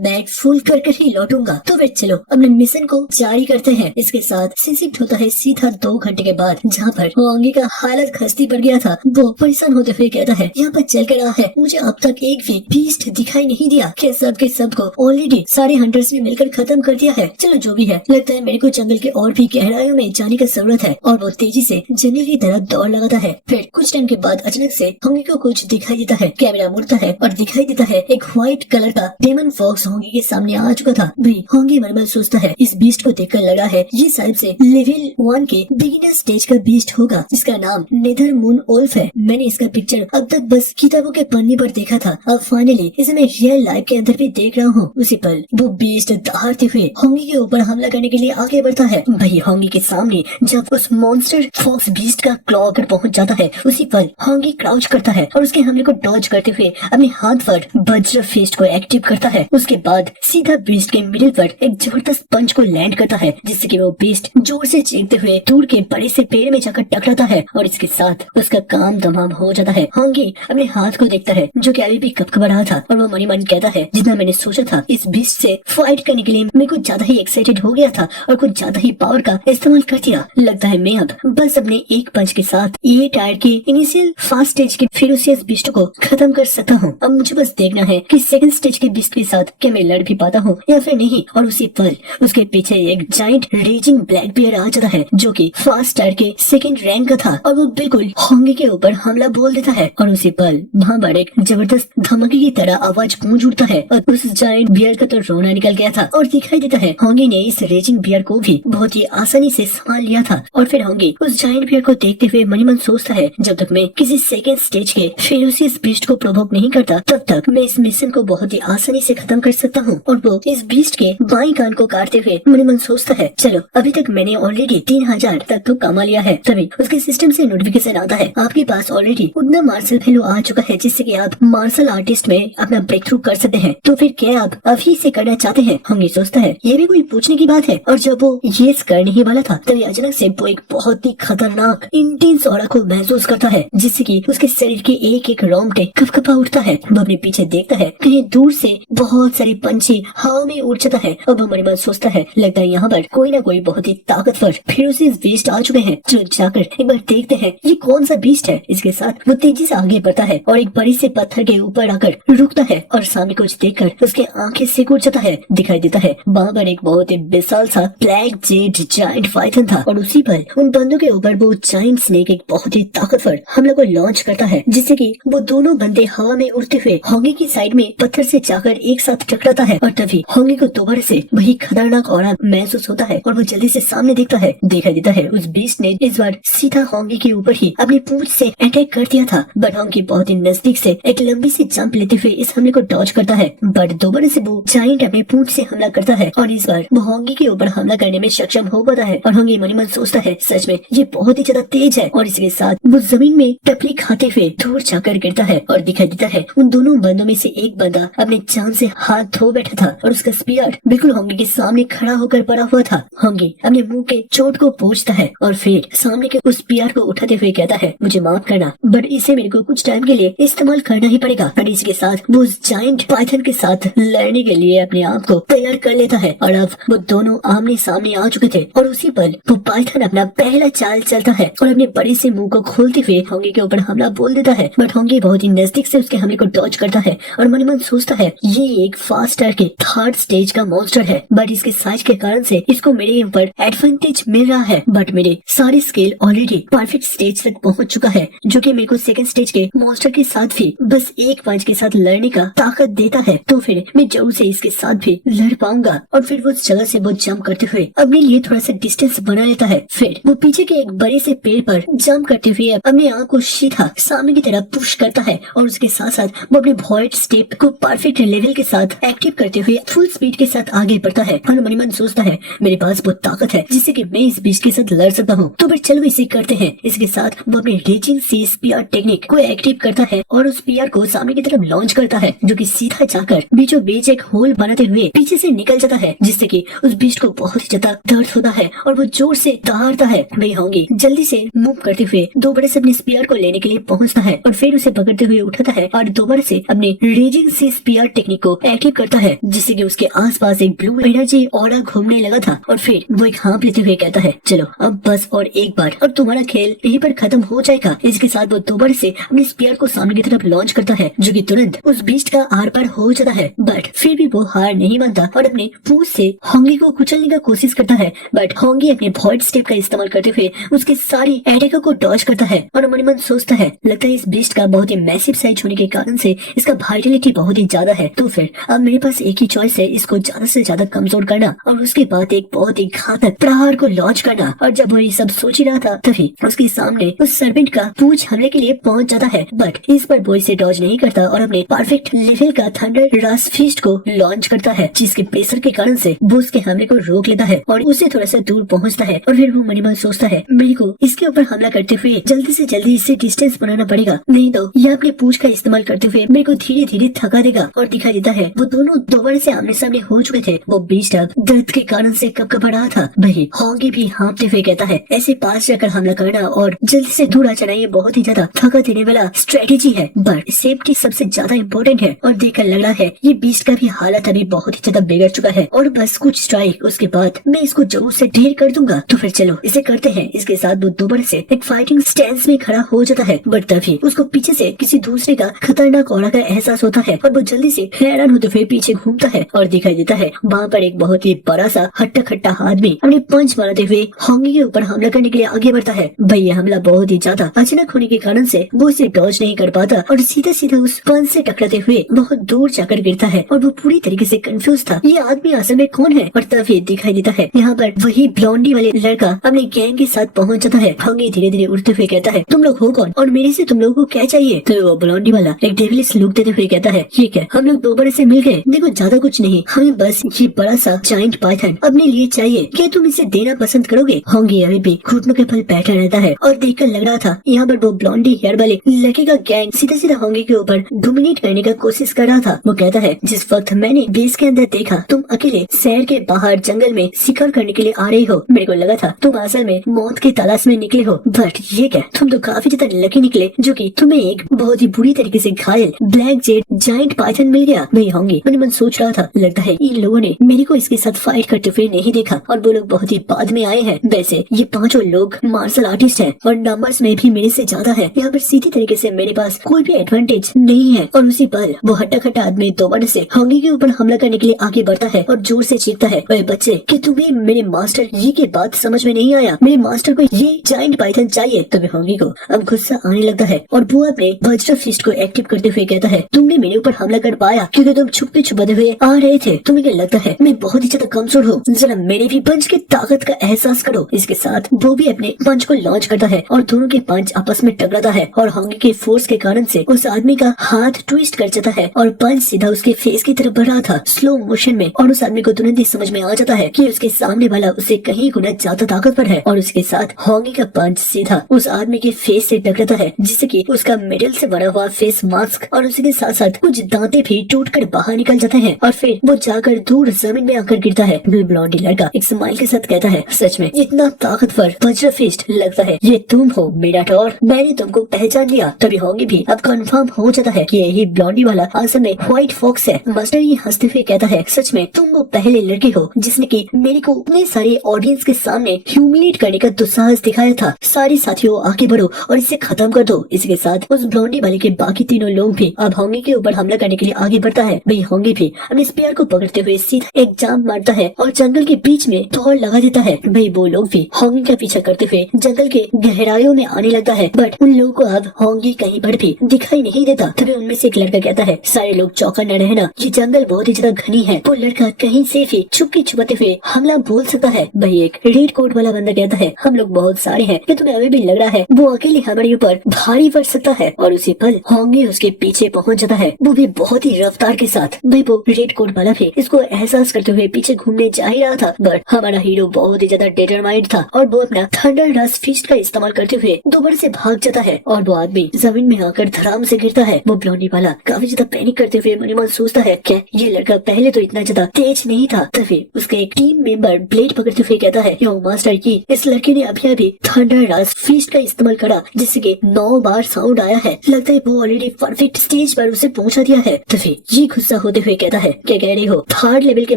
बैग फुल कर ही लौटूंगा। तो फिर चलो अपने मिशन को जारी करते हैं। इसके साथ शिफ्ट होता है सीधा 2 घंटे के बाद, जहाँ पर होंगी का हालत खस्ती पड़ गया था। वो परेशान होते हुए कहता है यहाँ पर चल कर रहा है, मुझे अब तक एक भी बीस्ट दिखाई नहीं दिया। क्या सब के सब को ऑलरेडी सारे हंटर्स ने मिलकर खत्म कर दिया है। चलो जो भी है, लगता है मेरे को जंगल के और भी गहराइयों में जाने की जरूरत है। और वो तेजी से जंगल की तरफ दौड़ लगाता है। फिर कुछ टाइम के बाद अचानक से होंगी को कुछ दिखाई देता है। कैमरा मुड़ता है और दिखाई देता है एक व्हाइट कलर का डेमन फॉक्स होंगी के सामने आ चुका था। भाई होंगी मन में सोचता है इस बीस्ट को देखकर लग रहा है ये शायद से लेवल 1 के बिगिनर स्टेज का बीस्ट होगा, जिसका नाम नेदर मून ओल्फ है। मैंने इसका पिक्चर अब तक बस किताबों के पन्ने पर देखा था, अब फाइनली इसे मैं रियल लाइफ के अंदर भी देख रहा हूँ। उसी पल वो बीस्ट दहाड़ते हुए होंगी के ऊपर हमला करने के लिए आगे बढ़ता है। भाई होंगी के सामने जब उस मॉन्स्टर फॉक्स बीस्ट का क्लॉ पर पहुंच जाता है, उसी पल होंगी क्राउच करता है और उसके हमले को डॉज करते हुए अपने हाथ पर वज्र फिस्ट को एक्टिव करता है। उसके बाद सीधा बीस्ट के मिडिल पर एक जबरदस्त पंच को लैंड करता है, जिससे कि वो बीस्ट जोर से चीखते हुए दूर के बड़े से पेड़ में जाकर टकराता है और इसके साथ उसका काम तमाम हो जाता है। होंगी अपने हाथ को देखता है जो कि अभी भी कपकपा रहा था और वो मनी मन कहता है जितना मैंने सोचा था इस बीस्ट से फाइट करने के लिए मैं कुछ ज्यादा ही एक्साइटेड हो गया था और कुछ ज्यादा ही पावर का इस्तेमाल कर दिया। लगता है मैं अब बस अपने एक पंच के साथ ये टायर के इनिशियल फास्ट स्टेज के फेरोसियस बीस्ट को खत्म कर सकता हूँ। अब मुझे बस देखना है कि सेकंड स्टेज के बीस्ट के साथ क्या मैं लड़ भी पाता हूँ या फिर नहीं। और उसी पल उसके पीछे एक जाइंट रेजिंग ब्लैक बियर आ जाता है जो कि फास्ट टायर के सेकंड रैंक का था और वो बिल्कुल होंगी के ऊपर हमला बोल देता है। और उसी पल वहाँ पर एक जबरदस्त धमाके की तरह आवाज गूंज उठता है और उस जाइंट बियर का तो रोना निकल गया था और दिखाई देता है होंगी ने इस रेजिंग बियर को भी बहुत ही आसानी से संभाल लिया था। और फिर होंगी उस जाइंट बियर को देखते हुए मनी मन सोचता है जब तक मैं किसी सेकंड स्टेज के फेरोसियस बीस्ट को प्रोवोक नहीं करता तब तक मैं इस मिशन को बहुत ही आसानी से खत्म कर सकता हूँ। और वो इस बीस्ट के बाएं कान को काटते हुए मनी मन सोचता है चलो अभी तक मैंने ऑलरेडी 3000 तक तो कमा लिया है। तभी उसके सिस्टम से नोटिफिकेशन आता है आपके पास ऑलरेडी उतना मार्शल वैल्यू आ चुका है जिससे कि आप मार्शल आर्टिस्ट में अपना ब्रेक थ्रू कर सकते हैं। तो फिर क्या आप अभी से करना चाहते हैं? होंगी सोचता है ये भी कोई पूछने की बात है। और जब वो ये करने ही वाला था तभी अचानक से वो एक बहुत ही खतरनाक इंटेंस ऑरा को महसूस करता है जिससे कि उसके शरीर के एक एक रोंगटे कपकपा उठता है। वो अपने पीछे देखता है कहीं दूर से बहुत सारी पंछी हवा में उड़ जाता है। अब वो मन में सोचता है लगता है यहाँ पर कोई ना कोई बहुत ही ताकतवर फेरोसियस बीस्ट आ चुके हैं, जो जाकर एक बार देखते हैं ये कौन सा बीस्ट है। इसके साथ वो तेजी से आगे बढ़ता है और एक बड़ी से पत्थर के ऊपर आकर रुकता है और सामने कुछ देखकर उसके आंखें सिकुड़ जाता है। दिखाई देता है वहाँ पर एक बहुत ही विशाल सा ब्लैक जेड जायंट पाइथन था और उसी पर उन बंदों के ऊपर वो जायंट स्नेक एक बहुत ही ताकतवर हमले को लॉन्च करता है जिससे कि वो दोनों बंदे हवा में उड़ते हुए होंगी की साइड में पत्थर से जाकर एक साथ टकराता है। और तभी होंगी को दोबारा से वही खतरनाक ऑरा महसूस होता है और वो जल्दी से सामने देखता है। दिखाई देता है उस बीस्ट ने इस बार सीधा होंगी के ऊपर ही अपनी पूंछ से अटैक कर दिया था। बट होंगी बहुत ही नजदीक से एक लंबी सी जंप लेते हुए इस हमले को डॉज करता है। बट दोबारा से वो जायंट अपनी पूंछ से हमला करता है और इस बार वो होंगी के ऊपर हमला करने में सक्षम हो पाता है। और होंगी मन ही मन सोचता है सच में ये बहुत ही ज्यादा तेज है। और इसके साथ वो जमीन में टपली खाते हुए दूर जाकर गिरता है और दिखाई देता है उन दोनों बंदों में से एक बंदा अपने जान से हाथ धो बैठा था और उसका स्पीयर बिल्कुल होंगी के सामने खड़ा होकर पड़ा हुआ था। होंगी अपने मुंह के चोट को पोंछता है और फिर सामने के उस स्पीयर को उठाते हुए कहता है मुझे माफ करना बट इसे मेरे को कुछ टाइम के लिए इस्तेमाल करना ही पड़ेगा। और इसके साथ वो उस जायंट पाइथन के साथ लड़ने के लिए अपने आप को तैयार कर लेता है। और अब वो दोनों आमने सामने आ चुके थे और उसी पल वो पाइथन अपना पहला चाल चलता है और अपने बड़े से मुंह को खोलते हुए होंगी के ऊपर हमला बोल देता है। बट होंगी बहुत ही नजदीक से उसके हमले को डॉज करता है और मन ही मन सोचता है ये एक फास्ट टायर के 3rd स्टेज का मॉन्स्टर है बट इसके साइज के कारण से इसको मेरे ऊपर एडवांटेज मिल रहा है। बट मेरे सारे स्किल ऑलरेडी परफेक्ट स्टेज तक पहुंच चुका है जो कि मेरे को सेकंड स्टेज के मॉन्स्टर के साथ भी बस एक पंच के साथ लड़ने का ताकत देता है। तो फिर मैं जरूर से इसके साथ भी लड़ पाऊंगा। और फिर वो उस जगह से वो जंप करते हुए अपने लिए थोड़ा सा डिस्टेंस बना लेता है। फिर वो पीछे के एक बड़े से पेड़ पर जंप करते हुए अपने आंख को सीधा सामने की तरफ पुश करता है और उसके साथ साथ वो अपने वॉइड स्टेप को परफेक्ट लेवल के साथ एक्टिव करते हुए फुल स्पीड के साथ आगे बढ़ता है। और मन ही मन सोचता है मेरे पास बहुत ताकत है जिससे कि मैं इस बीच के साथ लड़ सकता हूँ। तो फिर चलो इसे करते हैं। इसके साथ वो अपने रीचिंग सी स्पीयर टेक्निक को एक्टिव करता है और उस स्पीयर को सामने की तरफ लॉन्च करता है, जो कि सीधा जाकर बीचों बीच एक होल बनाते हुए पीछे से निकल जाता है, जिससे कि उस बीस्ट को बहुत ही ज्यादा दर्द होता है और वो जोर से दहाड़ता है। वही होंगी जल्दी से मूव करते हुए दोबारा से अपने स्पीयर को लेने के लिए पहुंचता है और फिर उसे पकड़ते हुए उठाता है और दोबारा से अपने रीजिंग सी स्पीयर टेक्निक को एक्टिव करता है, जिससे कि उसके आसपास एक ब्लू एनर्जी ऑरा घूमने लगा था। और फिर वो एक हाँप लेते हुए कहता है, चलो अब बस और एक बार और तुम्हारा खेल यहीं पर खत्म हो जाएगा। इसके साथ वो दोबारा से अपने स्पीयर को सामने की तरफ लॉन्च करता है, जो कि तुरंत उस बीस्ट का आर पार हो जाता है। बट फिर भी वो हार नहीं मानता और अपने पूंछ से होंगी को कुचलने का कोशिश करता है। बट होंगी अपने वॉइड स्टेप का इस्तेमाल करते हुए उसके सारे अटैकों को डॉज करता है और मन ही मन सोचता है, लगता है इस बीस्ट का बहुत ही मैसिव साइज होने के कारण से इसका वाइटलिटी बहुत ही ज्यादा है, तो फिर अब मेरे पास एक ही चॉइस है, इसको ज्यादा से ज्यादा कमजोर करना और उसके बाद एक बहुत ही घातक प्रहार को लॉन्च करना। और जब वो ये सब सोच ही रहा था तभी उसके सामने उस सर्पेंट का पूंछ हमले के लिए पहुंच जाता है। बट इस पर वो इसे डॉज नहीं करता और अपने परफेक्ट लेवल का थंडर रास फिस्ट को लॉन्च करता है, जिसके प्रेशर के कारण से वो उसके हमले को रोक लेता है और उसे थोड़ा सा दूर पहुंचता है। और फिर वो मन ही मन सोचता है, मेरे को इसके ऊपर हमला करते हुए जल्दी से जल्दी इससे डिस्टेंस बनाना पड़ेगा, नहीं तो यह अपने पूंछ का इस्तेमाल करते हुए मेरे को धीरे धीरे थका देगा। और दिखाई देता है वो दोनों दोबारा से आमने सामने हो चुके थे। वो बीस्ट अब दर्द के कारण से कपकपा रहा था। वही होंगी भी हाँपते हुए कहता है, ऐसे पास जाकर हमला करना और जल्दी से दूर आ जाना ये बहुत ही ज्यादा थका देने वाला स्ट्रेटेजी है, बट सेफ्टी सबसे ज्यादा इम्पोर्टेंट है। और देखकर लग रहा है ये बीस्ट का भी हालत अभी बहुत ही ज्यादा बिगड़ चुका है और बस कुछ स्ट्राइक उसके बाद मैं इसको जरूर से ढेर कर दूंगा। तो फिर चलो इसे करते हैं। इसके साथ वो दोबारा से एक फाइटिंग स्टैंस में खड़ा हो जाता है, बट तभी उसको पीछे से किसी दूसरे का खतरनाक ऑरा का एहसास होता है और वो जल्दी से हैरान होते हुए पीछे घूमता है और दिखाई देता है वहाँ पर एक बहुत ही बड़ा सा हट्टा खट्टा आदमी अपने पंच मारते हुए होंगी के ऊपर हमला करने के लिए आगे बढ़ता है। भाई ये हमला बहुत ही ज्यादा अचानक होने के कारण से वो इसे डॉज नहीं कर पाता और सीधा सीधा उस पंच से टकराते हुए बहुत दूर जाकर गिरता है और वो पूरी तरीके से कंफ्यूज था, ये आदमी असल में कौन है। और तभी दिखाई देता है यहाँ पर वही ब्लॉन्डी वाले लड़का अपने गैंग के साथ पहुंच जाता है। होंगी धीरे धीरे उठते हुए कहता है, तुम लोग हो कौन और मेरे से तुम लोगों को क्या चाहिए। तो वो ब्लॉन्डी वाला एक डेविलिश लुक देते हुए कहता है, ठीक है हम लोग दोबारा से मिल गए, देखो ज्यादा कुछ नहीं, हमें बस ये बड़ा सा जायंट पाइथन अपने लिए चाहिए, क्या तुम इसे देना पसंद करोगे। होंगी अभी भी घुटनों के पल बैठा रहता है और देखकर लग रहा था यहाँ पर वो ब्लॉन्डी हेयर वाले लड़के का गैंग सीधा सीधा होंगी के ऊपर डोमिनेट करने का कोशिश कर रहा था। वो कहता है, जिस वक्त मैंने बेस के अंदर देखा तुम अकेले शहर के बाहर जंगल में शिकार करने के लिए आ रही हो, मेरे को लगा था तुम असल में मौत की तलाश में निकले हो, बट ये क्या तुम तो काफी ज्यादा लकी निकले, जो कि तुम्हें एक बहुत ही बुरी तरीके से घायल ब्लैक जेड जायंट पाइथन मिल गया। नहीं होंगी मैंने मन सोच रहा था, लगता है इन लोगों ने मेरे को इसके साथ फाइट करते हुए नहीं देखा और वो लोग बहुत ही बाद में आए हैं। वैसे ये पांचों लोग मार्शल आर्टिस्ट हैं और नंबर्स में भी मेरे से ज्यादा है, यहाँ पर सीधी तरीके से मेरे पास कोई भी एडवांटेज नहीं है। और उसी पल वो हट्टा खट्टा आदमी दोबारा से होंगी के ऊपर हमला करने के लिए आगे बढ़ता है और जोर से चीखता है, ओए बच्चे कि तुम्हें मेरे मास्टर ये की बात समझ में नहीं आया, मेरे मास्टर को ये जायंट पाइथन चाहिए। तभी होंगी को अब गुस्सा आने लगता है और वो अपने वज्र फिस्ट को एक्टिव करते हुए कहता है, तुमने मेरे ऊपर हमला कर पाया क्योंकि तुम छुपते छुपाते हुए आ रहे थे, तुम्हें क्या लगता है मैं बहुत ही ज्यादा कमजोर हूँ, जरा मेरे भी पंच की ताकत का एहसास करो। इसके साथ वो भी अपने पंच को लॉन्च करता है और दोनों के पंच आपस में टकराता है और होंगी के फोर्स के कारण से उस आदमी का हाथ ट्विस्ट कर जाता है और पंच सीधा उसके फेस की तरफ बढ़ रहा था स्लो मोशन में। और उस आदमी को तुरंत ही समझ में आ जाता है कि उसके सामने वाला उससे कहीं गुना ज्यादा ताकतवर है और उसके साथ होंगी का पंच सीधा उस आदमी के फेस से टकराता है, जिससे कि उसका मेटल से बना हुआ फेस मास्क और उसी के साथ साथ कुछ दांते भी टूटकर बाहर निकल जाते हैं और फिर वो जाकर दूर जमीन में आकर गिरता है। ब्लॉन्डी लड़का एक स्माइल के साथ कहता है, सच में इतना ताकतवर वज्र फिस्ट, लगता है ये तुम हो मिनाटोर, मैंने तुमको पहचान लिया। तभी होंगी भी अब कंफर्म हो जाता है कि यही ब्लॉन्डी वाला असल में व्हाइट फॉक्स है। मास्टर ये हंसते हुए कहता है, सच में तुम वो पहले लड़के हो जिसने की मेरे को इतने सारे ऑडियंस के सामने ह्यूमिलेट करने का दुस्साहस दिखाया था। सारे साथियों आगे बढ़ो और इसे खत्म कर दो। इसके साथ उस ब्लॉन्डी वाले के बाकी तीनों लोग भी अब होंगी के ऊपर हमला करने के लिए आगे बढ़ता है। भाई होंगी भी अपने स्पेयर को पकड़ते हुए सीधा एक जाम मारता है और जंगल के बीच में दौड़ लगा देता है। भाई वो लोग भी होंगी का पीछा करते हुए जंगल के गहराइयों में आने लगता है, बट उन लोगों को अब होंगी कहीं पर भी दिखाई नहीं देता। तभी उनमें से एक लड़का कहता है, सारे लोग चौका न रहना, ये जंगल बहुत ही ज्यादा घनी है। वो लड़का कहीं से भी छुपके छुपाते हुए हमला बोल सकता है। भाई एक रेड कोट वाला बंदा कहता है, हम लोग बहुत सारे हैं, क्या तुम्हें अभी भी लग रहा है वो अकेले हमारे ऊपर भारी पड़ सकता है। और उसी पल होंगी उसके पीछे पहुंच जाता है, वो भी बहुत ही रफ्तार के साथ। भाई वो रेड कोट वाला भी इसको एहसास करते हुए पीछे घूमने जा ही रहा था, बट हमारा हीरो बहुत ही ज्यादा डिटरमाइंड था और वो अपना थंडर थंडर रस फिस्ट का इस्तेमाल करते हुए दोबारा से भाग जाता है और वो आदमी जमीन में आकर धड़ाम से गिरता है। वो ब्लॉन्डी वाला काफी ज्यादा पैनिक करते हुए मन ही मन सोचता है क्या ये लड़का पहले तो इतना ज्यादा तेज नहीं था। तभी उसका एक टीम मेंबर ब्लेड पकड़ते हुए कहता है यो मास्टर की इस लड़के ने अभी अभी थंडर रस फिस्ट का इस्तेमाल करा जिससे कि 9 बार साउंड आया है। लगता है वो ऑलरेडी परफेक्ट स्टेज पर उसे पहुंचा दिया है। तभी ये गुस्सा होते हुए कहता है क्या कह रहे हो, थर्ड लेवल के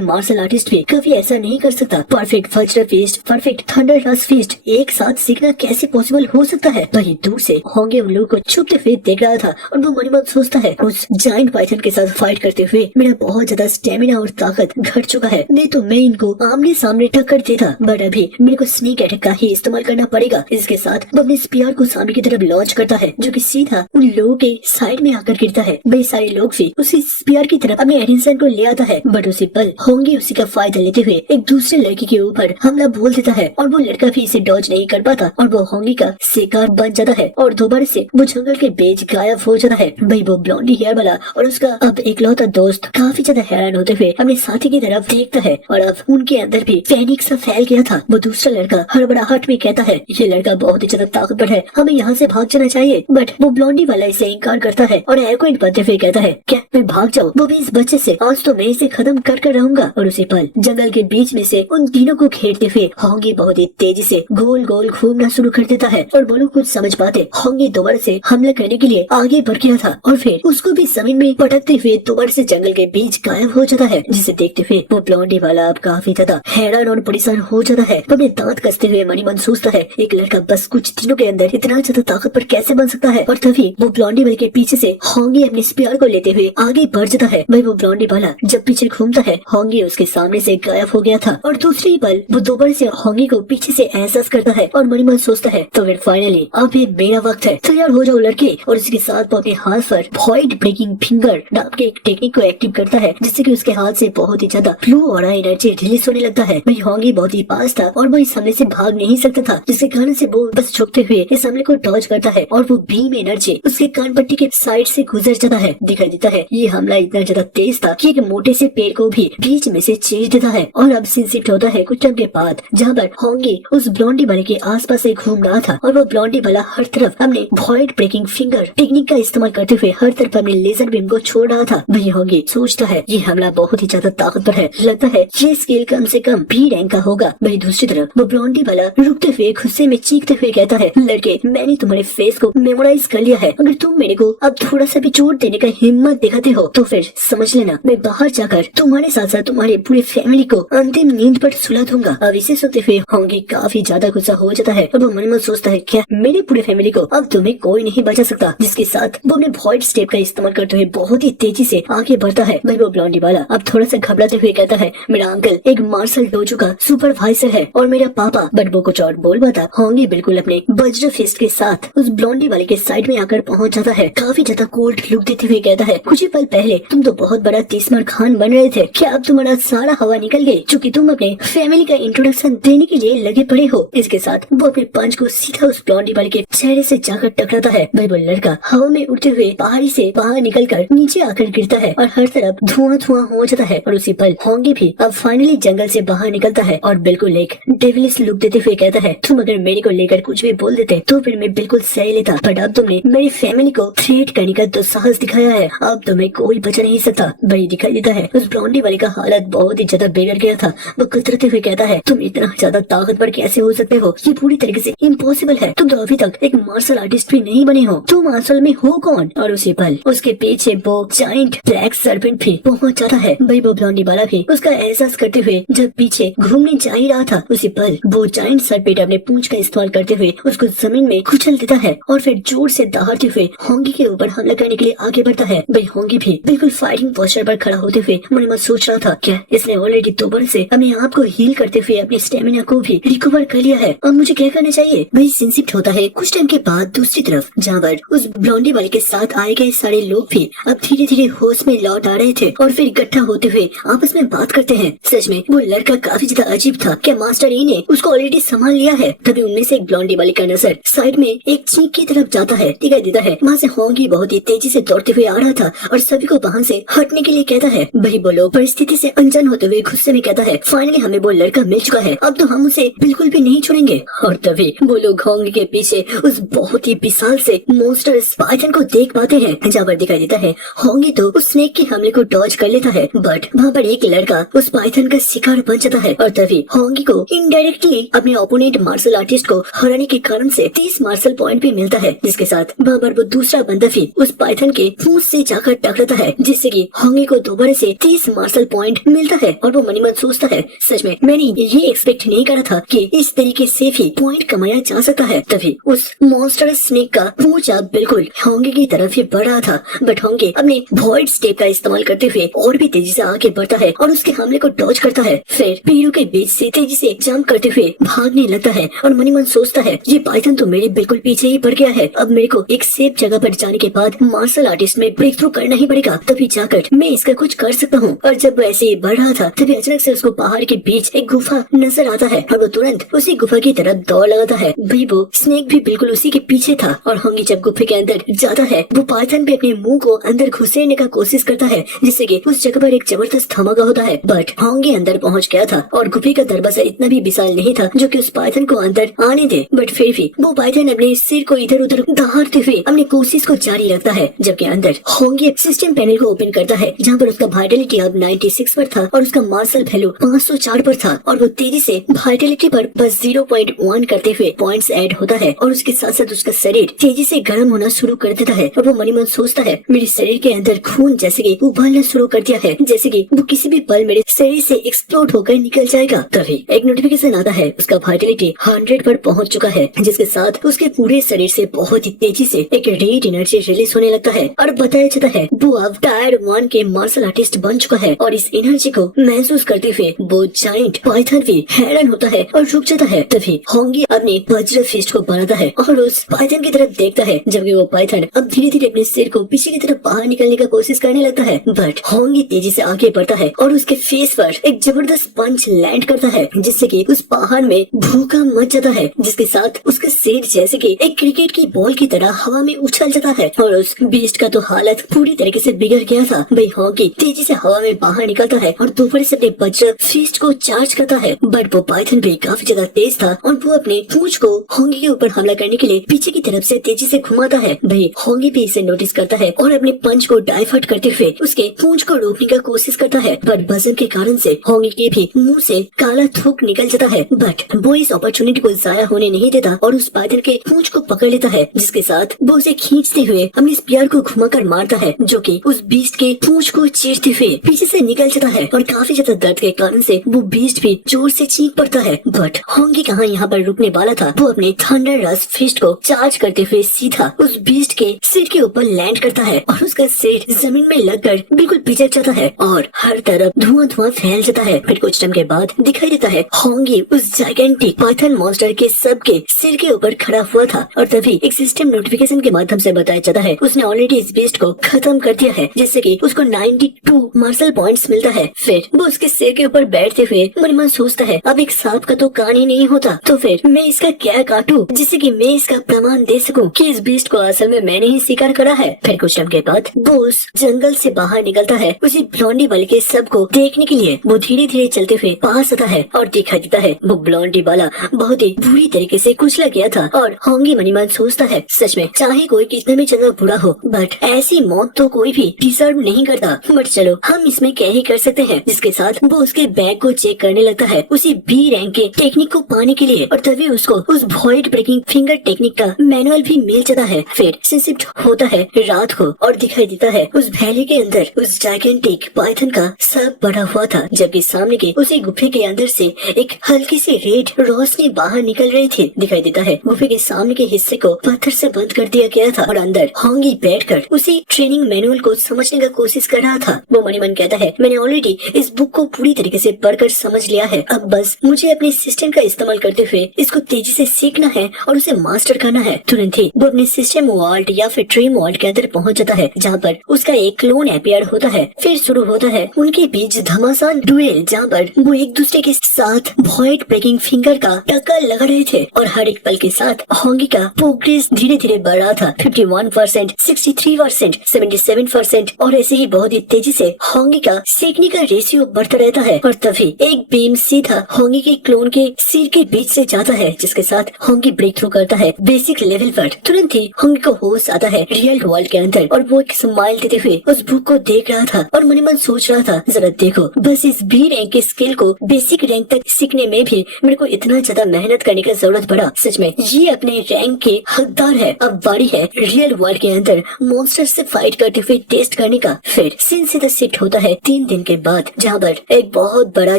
मार्शल आर्टिस्ट भी कभी ऐसा नहीं कर सकता। परफेक्ट वज्र फिस्ट, परफेक्ट थंडर रस फिस्ट एक साथ सीखना कैसे पॉसिबल हो सकता है। वही दूर से होंगे उन लोगों को छुपते हुए देख रहा था और वो मन ही मन सोचता है उस जायंट पाइथन के साथ फाइट करते हुए मेरा बहुत ज्यादा स्टेमिना और ताकत घट चुका है। नहीं तो मैं इनको आमने सामने टक्कर देता, बट अभी मेरे को स्नीक अटैक का ही इस्तेमाल करना पड़ेगा। इसके साथ वो अपने स्पीयर को सामने की तरफ लॉन्च करता है जो कि सीधा उन लोगों के साइड में आकर गिरता है। वे सारे लोग भी उसी स्पीयर की तरफ अपने अटेंशन को ले आता है, बट उसी पल होंगे उसी का फायदा लेते हुए एक दूसरे लड़के के ऊपर हमला बोल देता है और वो लड़का भी इसे डॉज नहीं कर पाता और वो होंगे का शिकार बन जाता है और दोबारा से वो जंगल के बीच गायब हो जाता है। भाई वो ब्लॉन्डी हेयर वाला और उसका अब इकलौता दोस्त काफी ज्यादा हैरान होते हुए अपने साथी की तरफ देखता है और अब उनके अंदर भी पैनिक सा फैल गया था। वो दूसरा लड़का हड़बड़ाहट में कहता है ये लड़का बहुत ही ज्यादा ताकतवर है, हमें यहाँ से भाग जाना चाहिए। बट वो ब्लॉन्डी वाला इसे इनकार करता है और एकोइंट बनते हुए कहता है क्या मैं भाग जाऊँ, वो भी इस बच्चे से, आज तो मैं इसे खत्म कर रहूंगा। और उसी पल जंगल के बीच में से उन तीनों को घेरते हुए होंगी बहुत ही तेजी से गोल गोल घूमना शुरू कर देता है और वो लोग कुछ समझ पाते होंगी दोबारा से हमला करने के लिए आगे बढ़ गया था और फिर उसको भी जमीन में पटकते हुए दोबारा से जंगल के बीच गायब हो जाता है। जिसे देखते हुए वो ब्लॉन्डी वाला अब काफी ज्यादा हैरान और परेशान हो जाता है। वो अपने दांत कसते हुए मनी मन सोचता है एक लड़का बस कुछ दिनों के अंदर इतना ज्यादा ताकतवर कैसे बन सकता है। और तभी वो ब्लॉन्डी वाले के पीछे से होंगी अपने स्पीयर को लेते हुए आगे बढ़ जाता है। भाई वो ब्लॉन्डी वाला जब पीछे घूमता है होंगी उसके सामने से गायब हो गया था और दूसरी पल वो दोबारा से होंगी को पीछे से एहसास करता है और मनी मन सोचता है तो फिर फाइनली अब ये मेरा वक्त है, तैयार हो जाओ लड़के। और इसके साथ वो अपने हाथ पर वॉइड ब्रेकिंग फिंगर नाम के एक टेक्निक को एक्टिव करता है जिससे कि उसके हाथ से बहुत ही ज्यादा ब्लू और एनर्जी रिलीज होने लगता है। भाई होंगी बहुत ही पास था और वो इस हमले से भाग नहीं सकता था, जिसके कारण से वो बस झुकते हुए इस हमले को डॉज करता है और वो बीम एनर्जी उसके कान पट्टी के साइड से गुजर जाता है। दिखाई देता है ये हमला इतना ज्यादा तेज था कि एक मोटे से पेड़ को भी बीच में से चीर देता है। और अब सीन शिफ्ट होता है कुछ टाइम के बाद जहाँ पर होंगी उस ब्लॉन्डी वाले के आसपास से घूम रहा था और वो ब्लॉन्डी वाला हर तरफ अपने वॉइड ब्रेकिंग फिंगर टेक्निक का इस्तेमाल करते हुए हर तरफ अपने लेजर बीम को छोड़ रहा था। वही होंगी सोचता है ये हमला बहुत ही ज्यादा ताकतवर है, लगता है ये स्किल कम से कम बी रैंक का होगा। वही दूसरी तरफ वो ब्लॉन्डी वाला रुकते हुए गुस्से में चीखते हुए कहता है लड़के मैंने तुम्हारे फेस को मेमोराइज कर लिया है, अगर तुम मेरे को अब थोड़ा सा भी चोट देने का हिम्मत दिखाते हो तो फिर समझ लेना मैं बाहर जाकर तुम्हारे साथ साथ तुम्हारे पूरे फैमिली को अंतिम नींद पर सुला दूंगा। अब इसे सुनते हुए होंगी काफी ज्यादा गुस्सा हो जाता है और वो मन में सोचता है क्या मेरे पूरे फैमिली को अब तुम्हें कोई नहीं बचा सकता। जिसके साथ वो अपने वॉइड स्टेप का इस्तेमाल करते हुए बहुत ही तेजी से आगे बढ़ता है। भाई वो ब्लॉन्डी वाला अब थोड़ा सा घबराते हुए कहता है मेरा अंकल एक मार्शल डोजो का सुपरवाइजर है और मेरा पापा, बट वो कुछ और बोल पाता। होंगी बिल्कुल अपने वज्र फिस्ट के साथ उस ब्लॉन्डी वाले के साइड में आकर पहुंच जाता है, काफी ज्यादा कोल्ड लुक देते हुए कहता है कुछ ही पल पहले तुम तो बहुत बड़ा तीसमार खान बन रहे थे, क्या अब तुम्हारा सारा हवा निकल गई चूँकि तुम अपने फैमिली का इंट्रोडक्शन देने के लिए लगे पड़े हो। इसके साथ वो अपने पंच को सीधा उस ब्लॉन्डी वाले के चेहरे से जाकर टकराता है। भाई वो लड़का हवा में उड़ते हुए पहाड़ी से बाहर निकलकर नीचे आकर गिरता है और हर तरफ धुआं धुआं हो जाता है। और उसी पल होंगी भी अब फाइनली जंगल से बाहर निकलता है और बिल्कुल एक डेविलिश लुक देते हुए कहता है तुम अगर मेरे को लेकर कुछ भी बोल देते तो फिर मैं बिल्कुल सही लेता, बट अब तुमने मेरी फैमिली को थ्रेट करने का दुस्साहस दिखाया है, अब तुम्हें कोई बचा नहीं सकता। भाई दिखाई देता है उस ब्लॉन्डी वाले का हालत बहुत ही ज्यादा बिगड़ गया था। वो कतराते हुए कहता है तुम इतना ज्यादा ताकतवर कैसे हो सकते हो, ये पूरी तरीके से इम्पॉसिबल है, तुम तो अभी तक एक मार्शल आर्टिस्ट भी नहीं बने हो, तुम असल में हो कौन। और उसी पल उसके पीछे वो जायंट ब्लैक सर्पेंट भी पहुंच जाता है। भाई वो ब्लॉन्डी वाला भी उसका एहसास करते हुए जब पीछे घूमने जा ही रहा था उसी पल वो जायंट सर्पेंट अपने पूंछ का इस्तेमाल करते हुए उसको जमीन में कुचल देता है और फिर जोर से दहाड़ते हुए होंगी के ऊपर हमला करने के लिए आगे बढ़ता है। भाई होंगी भी बिल्कुल फाइटिंग पोस्टर पर खड़ा होते हुए मन में सोच रहा था क्या इसने ऑलरेडी दोबारा से अपने आप को हील करते हुए अपने स्टेमिना को भी रिकवर कर लिया है, अब मुझे क्या करना चाहिए। भाई सिंसिप्ट होता है कुछ टाइम के बाद दूसरी तरफ जहाँ पर उस ब्लॉन्डी वाले के साथ आए गए सारे लोग भी अब धीरे धीरे होश में लौट आ रहे थे और फिर इकट्ठा होते हुए आपस में बात करते हैं। सच में वो लड़का काफी ज्यादा अजीब था, क्या मास्टर ई ने उसको ऑलरेडी संभाल लिया है। तभी उनमें से एक ब्लॉन्डी वाले का नजर साइड में एक चीख की तरफ जाता है, दिखाई देता है वहाँ से होंगी बहुत ही तेजी से दौड़ते हुए आ रहा था और सभी को वहाँ से हटने के लिए कहता है। भाई वो लोग परिस्थिति से अनजान होते हुए गुस्से में कहता है फाइनली हमें वो लड़का मिल चुका है, अब तो हम उसे बिल्कुल भी नहीं छोड़ेंगे। और तभी वो लोग होंगी के पीछे उस बहुत ही विशाल से मॉन्स्टर पाइथन को देख पाते हैं, जहाँ पर दिखाई देता है होंगी तो उस स्नेक के हमले को डॉज कर लेता है, बट वहाँ पर एक लड़का उस पाइथन का शिकार बन जाता है और तभी होंगी को इनडायरेक्टली अपने ओपोनेंट मार्शल आर्टिस्ट को हराने के कारण से 30 मार्शल पॉइंट भी मिलता है, जिसके साथ वहाँ पर वो दूसरा बंदा भी उस पाइथन के पूंछ से जाकर टकराता है, जिससे कि होंगी को दोबारा से 30 मार्शल पॉइंट मिलता है। और वो मनी मन सोचता है, सच में मैंने ये एक्सपेक्ट नहीं करा था कि इस तरीके से भी पॉइंट कमाया जा सकता है। तभी उस मॉन्स्टर स्नेक का पूंछ अब बिल्कुल होंगी की तरफ ही बढ़ रहा था, बट होंगी अपने वॉइड स्टेप का इस्तेमाल करते हुए और भी तेजी से आगे बढ़ता है और उसके हमले को डॉज करता है। फिर पेड़ों के बीच से तेजी से जंप करते हुए भागने लगता है और मनी मन सोचता है, ये पाइथन तो मेरे बिल्कुल पीछे ही पड़ गया है, अब मेरे को एक सेफ जगह पर जाने के बाद मार्शल आर्टिस्ट में ब्रेक थ्रू करना ही पड़ेगा, तभी जाकर मैं इसका कुछ कर सकता हूँ। और जब वो ऐसे ही बढ़ रहा था तभी अचानक से उसको पहाड़ के बीच एक गुफा नजर आता है और वो तुरंत उसी गुफा की तरफ दौड़ लगाता है। भाई वो स्नेक भी बिल्कुल उसी के पीछे था और होंगी जब गुफे के अंदर जाता है वो पाइथन पे अपने मुंह को अंदर घुसेरने का कोशिश करता है, जिससे कि उस जगह पर एक जबरदस्त धमाका होता है, बट होंगी अंदर पहुंच गया था और गुफे का दरवाजा इतना भी विशाल नहीं था जो कि उस पाइथन को अंदर आने दे, बट फिर भी वो पाइथन अपने सिर को इधर उधर दहाड़ते हुए अपनी कोशिश को जारी रखता है। जबकि अंदर होंगी सिस्टम पैनल को ओपन करता है जहाँ पर उसका वाइटलिटी अब 96 पर था और उसका मार्शल वैल्यू 504 पर था और वो तेजी से वाइटलिटी पर बस 0.1 करते हुए पॉइंट्स ऐड होता है और उसके साथ साथ उसका शरीर तेजी से गर्म होना शुरू कर देता है और वो मनी मन सोचता है, मेरे शरीर के अंदर खून जैसे कि उबलना शुरू कर दिया है, जैसे कि वो किसी भी पल मेरे शरीर से एक्सप्लोड होकर निकल जाएगा। तभी एक नोटिफिकेशन आता है, उसका वाइटलिटी 100 पर पहुंच चुका है, जिसके साथ उसके पूरे शरीर से बहुत ही तेजी से एक रेड एनर्जी रिलीज होने लगता है और बताया जाता है वो अब टायर 1 के मार्शल आर्टिस्ट बन चुका है। और इस एनर्जी को महसूस करते हुए वो जाइंट पाइथन भी हैरान होता है और रुक जाता है। तभी होंगी अपने वज्र फिस्ट को बनाता है और उस पाइथन की तरफ देखता है, जबकि वो पाइथन अब धीरे धीरे अपने सिर को पीछे की तरफ बाहर निकलने का कोशिश करने लगता है, बट होंगी तेजी से आगे बढ़ता है और उसके फेस पर एक जबरदस्त पंच लैंड करता है, जिससे कि उस पहाड़ में भूकंप मच जाता है, जिसके साथ उसका सिर जैसे कि एक क्रिकेट की बॉल की तरह हवा में उछल जाता है और उस बीस्ट का तो हालत पूरी तरीके से बिगड़ गया था। भाई होंगी तेजी से हवा में बाहर निकलता है और दोबारा से अपने वज्र फिस्ट को चार्ज करता है, बट वो पाइथन भी काफी ज्यादा तेज था और वो अपने पूंछ को होंगी के ऊपर हमला करने के लिए पीछे की तरफ से तेजी से घुमाता है। भाई होंगी भी इसे नोटिस करता है और अपने पंच को डाइवर्ट करते हुए उसके पूंछ को रोकने का कोशिश करता है, बट वजन के कारण से होंगी के भी मुंह से काला थूक निकल जाता है, बट वो इस अपॉर्चुनिटी को जाया होने नहीं देता और उस पाइथन के पूंछ को पकड़ लेता है, जिसके साथ वो उसे खींचते हुए अपने स्पीयर को घुमाकर मारता है, जो कि उस बीस्ट के पूंछ को चीरते हुए पीछे से निकल जाता है और काफी ज्यादा दर्द के कारण से वो बीस्ट भी जोर से चीख पड़ता है। बट होंगी कहाँ यहाँ पर रुकने वाला था, वो अपने थंडर रस फिस्ट को चार्ज करते हुए सीधा उस बीस्ट के सिर के ऊपर लैंड करता है और उसका सिर जमीन में लगकर बिल्कुल पिचक जाता है और हर तरफ धुआं धुआं फैल जाता है। फिर कुछ टाइम के बाद दिखाई देता है होंगी उस जाइगेंटिक पाइथन मॉन्स्टर के सबके सिर के ऊपर खड़ा हुआ था और तभी एक सिस्टम नोटिफिकेशन के माध्यम से बताया जाता है उसने ऑलरेडी इस बीस्ट को खत्म कर दिया है, जिससे कि उसको 92 मार्शल पॉइंट्स मिलता है। फिर वो उसके सिर के ऊपर बैठते हुए मन मन सोचता है, अब एक सांप का तो कान ही नहीं होता, तो फिर मैं इसका क्या काटूं जिससे कि मैं इसका प्रमाण दे सकूं कि इस बीस्ट को असल में मैंने ही शिकार करा है। फिर कुछ टाइम के बाद वो उस जंगल से बाहर निकलता है उसी ब्लॉन्डी वाले के सबको देखने के लिए। वो धीरे धीरे चलते हुए पास आता है और दिखाई देता है वो ब्लॉन्डी वाला बहुत ही बुरी तरीके से कुचला गया था और होंगी मनी मन सोचता है, सच में चाहे कोई कितना भी ज्यादा बुरा हो बट ऐसी मौत तो कोई भी डिजर्व नहीं करता, बट चलो हम इसमें क्या ही कर सकते हैं। जिसके साथ वो उसके बैग को चेक करने लगता है उसी बी रैंक के टेक्निक को पाने के लिए और तभी उसको उस वॉइड ब्रेकिंग फिंगर टेक्निक का मैनुअल भी मिल जाता है। फिर शिफ्ट होता है रात को और दिखाई देता है उस वैली के अंदर उस जाइगेंटिक पाइथन का सब बड़ा हुआ था, जबकि सामने के उसी गुफे के अंदर से एक हल्की सी रेड रोशनी बाहर निकल रही थी। दिखाई देता है गुफे के सामने के हिस्से को पत्थर से बंद कर दिया गया था और अंदर होंगी बैठकर उसी ट्रेनिंग मैनुअल को समझने का कोशिश कर रहा था। वो मनी मन कहता है, मैंने ऑलरेडी इस बुक को पूरी तरीके से पढ़कर समझ लिया है, अब बस मुझे अपने सिस्टम का इस्तेमाल करते हुए इसको तेजी से सीखना है और उसे मास्टर करना है। तुरंत ही वो अपने सिस्टम वर्ल्ड या फिर ड्रीम वर्ल्ड के अंदर पहुंच जाता है, जहाँ पर उसका एक क्लोन अपीयर होता है। फिर शुरू होता है उनके बीच घमासान डुएल, जहाँ पर वो एक दूसरे के साथ वॉइड ब्रेकिंग फिंगर का टक्कर लगा रहे थे और हर एक पल के साथ होंगी का प्रोग्रेस धीरे धीरे बढ़ रहा था। 51%, 63%, 77% और ऐसे ही बहुत ही तेजी से होंगी का सीखने का रेशियो बढ़ता रहता है और तभी एक बीम सीधा होंगी के क्लोन के सिर के बीच से जाता है, जिसके साथ होंगी ब्रेक थ्रू करता है बेसिक लेवल पर। तुरंत ही होंगी को होश आता है रियल वर्ल्ड के अंदर और वो एक स्माइल देते हुए उस बुक को देख रहा था और मन ही मन सोच रहा था, जरा देखो, बस इस बी रैंक के स्किल को बेसिक रैंक तक सीखने में भी मेरे को इतना ज्यादा मेहनत करने की जरूरत पड़ा। सच में ये अपने रैंक के हकदार है। अब बारी है रियल वर्ल्ड के अंदर मॉन्स्टर से फाइट करते हुए टेस्ट करने का। फिर सीन सीधा शिफ्ट होता है 3 दिन के बाद, जहाँ पर एक बहुत बड़ा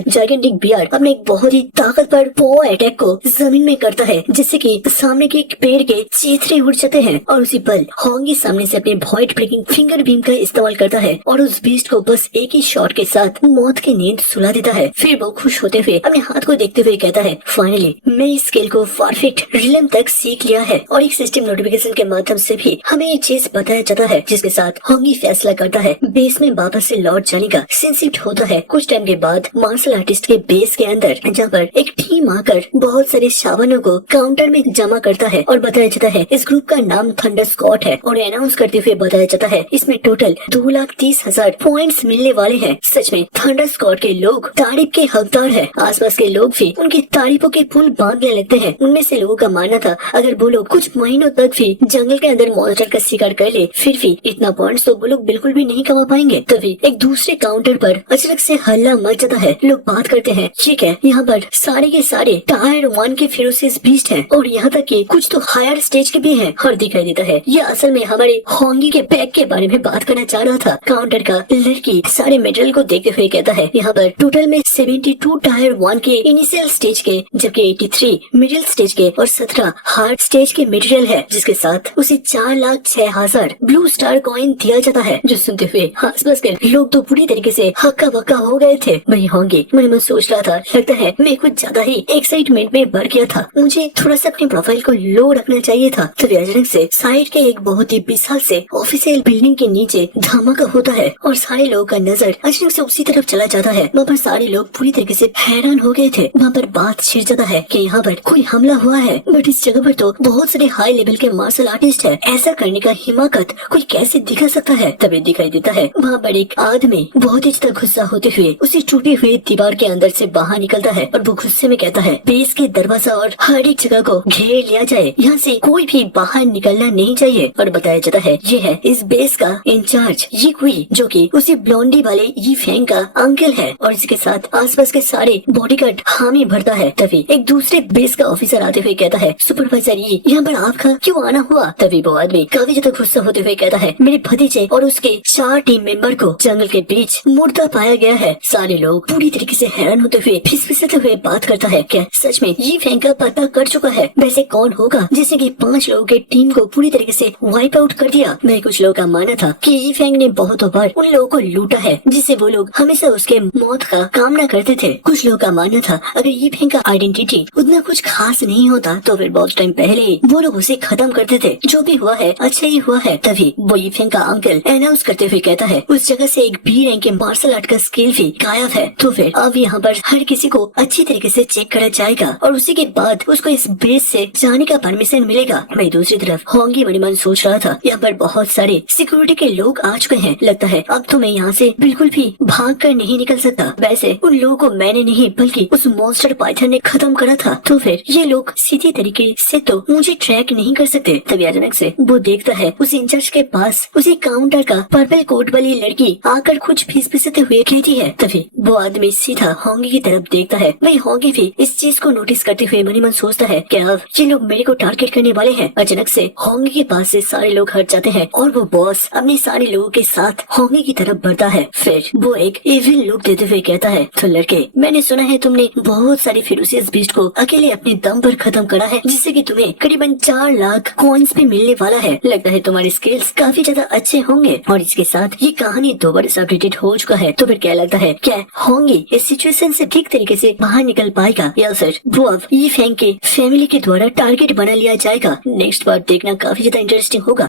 जायगेंटिक बियर अपने एक बहुत ही ताकतवर पो अटैक को जमीन में करता है, जिससे कि सामने के एक पेड़ के चीथड़े उड़ जाते हैं और उसी पल होंगी सामने से अपने वॉइड ब्रेकिंग फिंगर बीम का इस्तेमाल करता है और उस बीस्ट को बस एक ही शॉट के साथ मौत की नींद सुला देता है। फिर वो खुश होते हुए अपने हाथ को देखते हुए कहता है, फाइनली मैं इस स्किल को परफेक्ट रिलम तक सीख लिया है। और एक सिस्टम नोटिफिकेशन के माध्यम से भी हमें ये चीज बताया जाता है, जिसके साथ होंगी फैसला करता है बेस में वापस से लौट जाने का। सीन शिफ्ट होता है कुछ टाइम के बाद मार्शल आर्टिस्ट के बेस के अंदर, जहाँ पर एक टीम आकर बहुत सारे शावनों को काउंटर में जमा करता है और बताया जाता है इस ग्रुप का नाम थंडर स्कॉट है और अनाउंस करते हुए बताया जाता है इसमें टोटल 2,30,000 पॉइंट्स मिलने वाले हैं। सच में थंडर स्कॉट के लोग तारीफ के हकदार है। आसपास के लोग भी उनकी तारीफों के पुल बांधने लगते हैं। उनमें से लोगों का मानना था अगर वो लोग कुछ महीनों तक भी जंगल के अंदर मॉन्स्टर का शिकार कर ले, फिर भी इतना पॉइंट्स तो वो लोग बिल्कुल भी नहीं कमा पाएंगे। तभी एक दूसरे काउंटर पर अचानक से हल्ला मच जाता है। लोग बात करते हैं, ठीक है, यहाँ पर सारे के सारे टायर 1 के फेरोसियस बीस्ट हैं और यहाँ तक कि कुछ तो हायर स्टेज के भी हैं। और दिखाई देता है ये असल में हमारे होंगी के पैक के बारे में बात करना चाह रहा था। काउंटर का लड़की सारे मेटेरियल को देखते हुए कहता है यहाँ पर टोटल में 72 टायर 1 के इनिशियल स्टेज के, जबकि 83 मिडिल स्टेज के और 17 हार्ड स्टेज के मटेरियल है, जिसके साथ उसे 4,06,000 ब्लू स्टार कॉइन दिया जाता है। जो सुनते हुए आसपास के लोग तो पूरी तरीके से हक्का बक्का हो गए थे। वही होंगे मन में सोच रहा था, लगता है मैं कुछ ज्यादा ही एक्साइटमेंट में बढ़ गया था, मुझे थोड़ा सा अपनी प्रोफाइल को लो रखना चाहिए था। तभी अचानक से साइड के एक बहुत ही विशाल से ऑफिशियल बिल्डिंग के नीचे धमाका होता है और सारे लोगों का नजर अचानक से उसी तरफ चला जाता है। वहाँ पर सारे लोग पूरी तरीके से हैरान हो गए थे। वहाँ पर बात छिड़ जाता है कि यहाँ पर कोई हमला हुआ है, बट इस जगह पर तो बहुत सारे हाई लेवल के मार्शल आर्टिस्ट है, ऐसा करने का हिम्मत कोई कैसे दिखा सकता है। तभी दिखाई देता है वहाँ पर एक आदमी बहुत ही ज्यादा गुस्सा होते हुए उसी टूटी हुई दीवार के अंदर से बाहर निकलता है और वो गुस्से में कहता है बेस के दरवाजा और हर एक जगह को घेर लिया जाए, यहाँ से कोई भी बाहर निकलना नहीं चाहिए। और बताया जाता है ये है इस बेस का इंचार्ज ये कोई, जो कि उसी ब्लॉन्डी वाले ये फैंग का अंकल है और इसके साथ आसपास के सारे बॉडीगार्ड हामी भरता है। तभी एक दूसरे बेस का ऑफिसर आते हुए कहता है सुपरवाइजर ये यहाँ पर आपका क्यों आना हुआ। तभी वो आदमी काफी ज्यादा गुस्सा होते हुए कहता है मेरे भतीजे और उसके 4 टीम मेंबर को जंगल के बीच मुर्दा पाया गया है। सारे लोग पूरी तरीके से हैरान होते हुए फिसफिसाते हुए बात करता है, क्या सच में ये फैंग का पता कर चुका है? वैसे कौन होगा जिसे कि 5 लोगों के टीम को पूरी तरीके से वाइप आउट कर दिया। मैं कुछ लोगों का मानना था कि ये फैंग ने बहुतों बार उन लोगों को लूटा है जिससे वो लोग हमेशा उसके मौत का कामना करते थे। कुछ लोगों का मानना था अगर ये फैंग का आइडेंटिटी उतना कुछ खास नहीं होता तो फिर बहुत टाइम पहले ही वो लोग उसे खत्म करते थे। जो भी हुआ है अच्छा ही हुआ है। तभी वो ये फैंग का अंकल अनाउंस करते हुए कहता है उस जगह से एक बी रैंक के मार्शल आर्ट का स्किल भी गायब है, तो फिर अब यहाँ पर हर किसी को अच्छी तरीके से चेक करा जाएगा और उसी के बाद उसको इस बेस से जाने का परमिशन मिलेगा। मैं दूसरी तरफ होंगी मन मन सोच रहा था यहाँ पर बहुत सारे सिक्योरिटी के लोग आ चुके हैं, लगता है अब तो मैं यहाँ से बिल्कुल भी भाग कर नहीं निकल सकता। वैसे उन लोगों को मैंने नहीं बल्कि उस मॉन्स्टर पाइथन ने खत्म करा था, तो फिर ये लोग सीधी तरीके से तो मुझे ट्रैक नहीं कर सकते। तभी अचानक से वो देखता है उस इंचार्ज के पास उसी काउंटर का पर्पल कोट वाली लड़की आकर कुछ फिसफिसाते हुए कहती है। तभी वो आदमी सीधा होंगी की तरफ देखता है। वही होंगी भी इस चीज को नोटिस करते हुए मन ही मन सोचता है क्या अब ये लोग मेरे को टारगेट करने वाले हैं। अचानक से होंगी के पास से सारे लोग हट जाते हैं और वो बॉस अपने सारे लोगों के साथ होंगी की तरफ बढ़ता है। फिर वो एक इविल लुक देते हुए कहता है तो लड़के, मैंने सुना है तुमने बहुत सारी फेरोसियस बीस्ट को अकेले अपने दम पर खत्म करा है, जिससे कि तुम्हें करीबन 4 लाख कॉइन्स भी मिलने वाला है। लगता है तुम्हारे स्किल्स काफी ज्यादा अच्छे होंगे और इसके साथ ये कहानी दोबारा से अपडेटेड हो चुका है। तो फिर क्या लगता है क्या होंगी इस सिचुएशन से ठीक तरीके से बाहर निकल पाएगा या फिर वो अब ये फैंग के फैमिली के द्वारा टारगेट बना लिया जाएगा? नेक्स्ट बार देखना काफी ज्यादा इंटरेस्टिंग होगा।